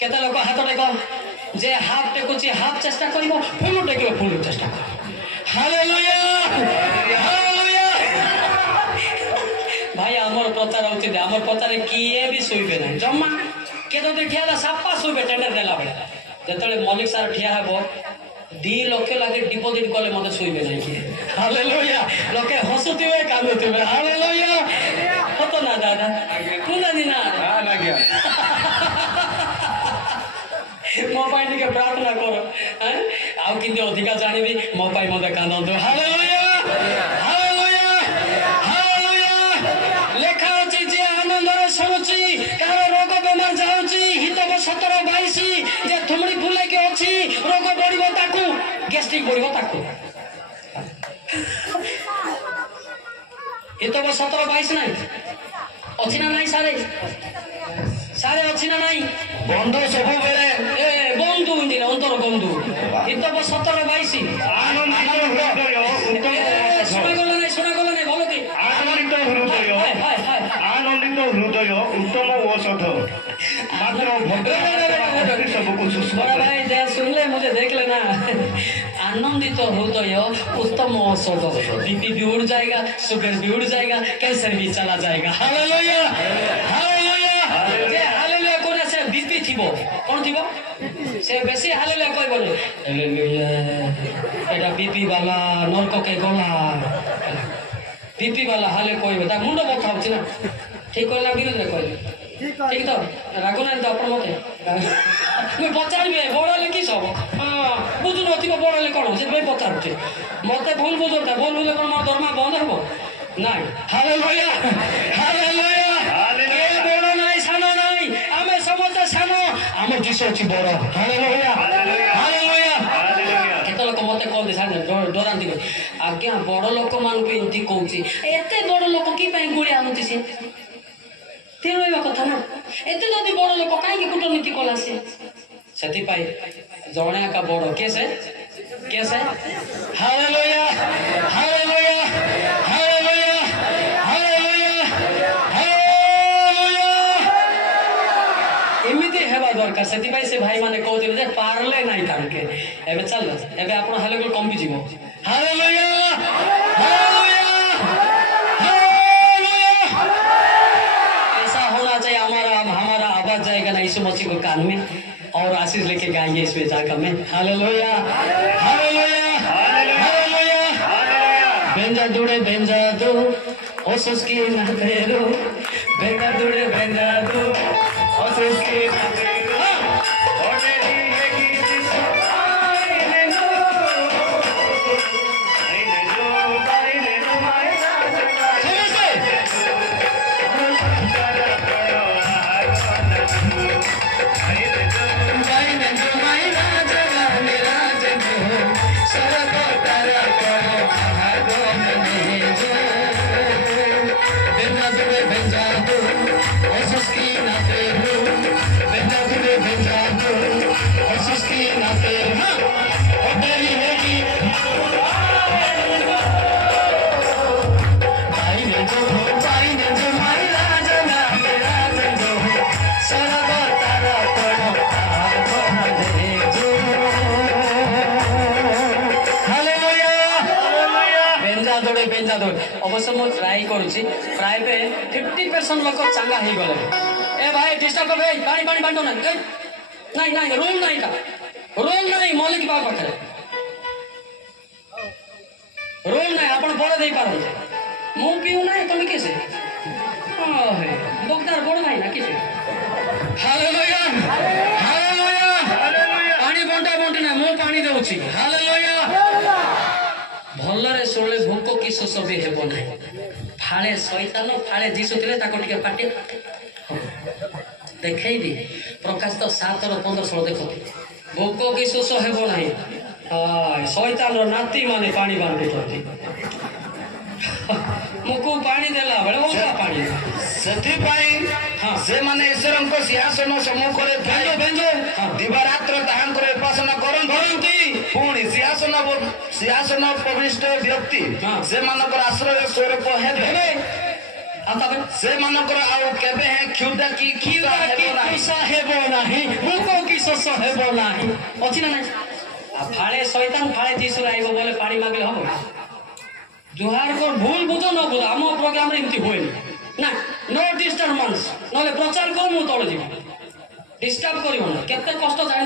କେତେ ଲୋକ ହାତ ଟେକ ଯେ ହାଫ ଟେକୁଛି ହାଫ ଚେଷ୍ଟା କରିବ ଫୁଲ ଟେକିବ ଫୁଲ ଚେଷ୍ଟା କରିବ ହାଲେଲୁୟା ଭାଇ ଆମର ପ୍ରଚାର ହଉଛି ଆମର ପ୍ରଚାର କିଏ ବି ଶୋଇବେ ନାହିଁ ଜମା କିଏ ଯଦି ଠିଆ ହେଲା ସାପା ଶୋଇବେ ଟେଣ୍ଡର ଦେଲା ବେଳେ ଯେତେବେଳେ ମଲ୍ଲିକ ସାର୍ ଠିଆ ହେବ 2 ଲକ୍ଷ ଲାଗେ ଡିପୋଜିଟ୍ କଲେ ମତେ ଶୋଇବେ ନାହିଁ କିଏ ହାଲେଲୁୟା ଲୋକେ ହସୁଥିବେ କାନ୍ଦୁଥିବେ ହାଲେଲୁୟା ହତ ନା ଦାଦା କୁହନି ନା ମୋ ପାଇଁ ଟିକେ ପ୍ରାର୍ଥନା କର ଆଉ କିନ୍ତୁ ଅଧିକା ଜାଣିବି ମୋ ପାଇଁ ମତେ କାନ୍ଦନ୍ତୁ ହାଲେଲୁୟା ଲେଖା ଅଛି ଯେ ଆନନ୍ଦରେ ଶୁଣୁଛି କାହାର ରୋଗ ବେମାର ଯାଉଛି ହିତବ 17:22 ଯେ ଥୁମୁଡ଼ି ଫୁଲେଇକି ଅଛି ରୋଗ ବଢିବ ତାକୁ ଗ୍ୟାଷ୍ଟ୍ରିକ ବଢିବ ତାକୁ ହିତବ 17:22 ନାହିଁ ଅଛି ନା ନାହିଁ ସାରେ ଅଛି ନା ନାହିଁ ବନ୍ଧୁ ସବୁବେଳେ ବନ୍ଧୁ ଅନ୍ତର ବନ୍ଧୁ ହିତବ 17:22 ଶୁଣାଗଲା ନାହିଁ ଭଲ କି ଆନନ୍ଦିତ ହୃଦୟ ଉତ୍ତମ ଔଷଧ ମାତ୍ର ସବୁକୁ भाई सुनले मुझे देख लेना आनंदित हृदय उत्तम औषध बीपी भी उड़ जाएगा शुगर भी उड़ जाएगा कैंसर भी चला जाएगा हालेलुया हालेलुया कोने से बीपी थिबो कोन थिबो से बेसी हालेलुया कहबो हालेलुया एटा बीपी वाला नरक के गला बीपी वाला हाले कहबो ता मुंड बथा होछि ना ठीक कहला विरोध रे कहले ठीक तो रागो ना तो अपन मते मुझे पचारे बड़े कि सब हाँ बुझु नथिब बड़े कौन से पचारे मत भूल बुझता भूल बुझे कौन मोर दरमा बंद हम ना हालेलुया बड़ ना सान ना आम समस्त सान आम जीशु अच्छी बड़ हालेलुया केत लोक मत कहते सारे डरांती आज्ञा बड़ लोक मान एमती कौच एत बड़ लोक कि गुड़ी आनुची सी तेरवा कथा ना एत जदि बड़ लोक कहीं कूटनीति कला सी से जड़े का बड़ के से हालेलुया एमती हेबा दरकार से भाई माने कहते पार्ले ना तांके एबे चल एबे आपण हालेलुया कम भी जीवो हालेलुया हमारा आवाज जाएगा ना यीशु मसीह को कान में और आशीष लेके गाएंगे इस बेचाका में हालेलुया बेंजा दुड़े बेंजा दो ओसुस की ना तेरो बेंजा दुड़े बेंजा दो ओसुस की ना तेरो ओटे दी है की आईने नो माय अवश्य मुझे ट्राई करुच्ची प्राय 50% लोक चांगा हो गले ए भाई डिस्टर्ब कर पानी पानी बांटो ना नहीं रोल नहीं का रोल नहीं मलिक बाबा पाखे रोल नहीं आप बड़ दे पारते मु पीऊ ना तुम कैसे बगदार बड़ भाई ना किसी हालेलुया पानी बंटा बंटी ना मु पानी दउची हालेलुया କି ଶୋଷ ବି ହେବ ନାହିଁ। ଫାଳେ ଶୈତାନ ଫାଳେ ଯିଶୁ ଥିଲେ ତାକୁ ଟିକେ ପାଟି ଦେଖେଇବି। ପ୍ରକାଶ ତ 7:15 ଦେଖନ୍ତି। ଭୋକ କି ଶୋଷ ହେବ ନାହିଁ। ଶୈତାନର ନାତି ମାନେ ପାଣି ବାଣ୍ଟୁଛନ୍ତି। ମୁକୁ ପାଣି ଦେଲା ବେଳେ ଅଲଗା ପାଣି। ସେଥିପାଇଁ ସେମାନେ ଈଶ୍ୱରଙ୍କ ସିଂହାସନ ସମ୍ମୁଖରେ ଦିବାରାତ୍ର ତାହାଙ୍କର ଉପାସନା କରନ୍ତି। ପୁଣି ସିଂହାସନ ପ୍ରବିଷ୍ଟ ବ୍ୟକ୍ତି ସେମାନଙ୍କର ଆଶ୍ରୟ ସ୍ୱରୂପ ହେବେ। ସେମାନଙ୍କର ଆଉ କେବେ କ୍ଷୁଧା କି ହେବ ନାହିଁ, ଭୋକ କି ଶୋଷ ହେବ ନାହିଁ। ଅଛି ନା ନାହିଁ? ଫାଳେ ଶୈତାନ ଫାଳେ ଯିଶୁ ଆଇବ ବୋଲେ ପାଣି ମାଗିଲେ ହବ? ଜୁହାର କର ଭୁଲ ବୁଝ ନ ବୁଝ। ଆମ ପ୍ରୋଗ୍ରାମରେ ଏମିତି ହୁଏନି ନା। No disturbance. ନହେଲେ ପ୍ରଚାର କର ମୁଁ ତଳେ ଯିବି। ଡିଷ୍ଟର୍ବ କରିବ ନା। କେତେ କଷ୍ଟ ଜାଣି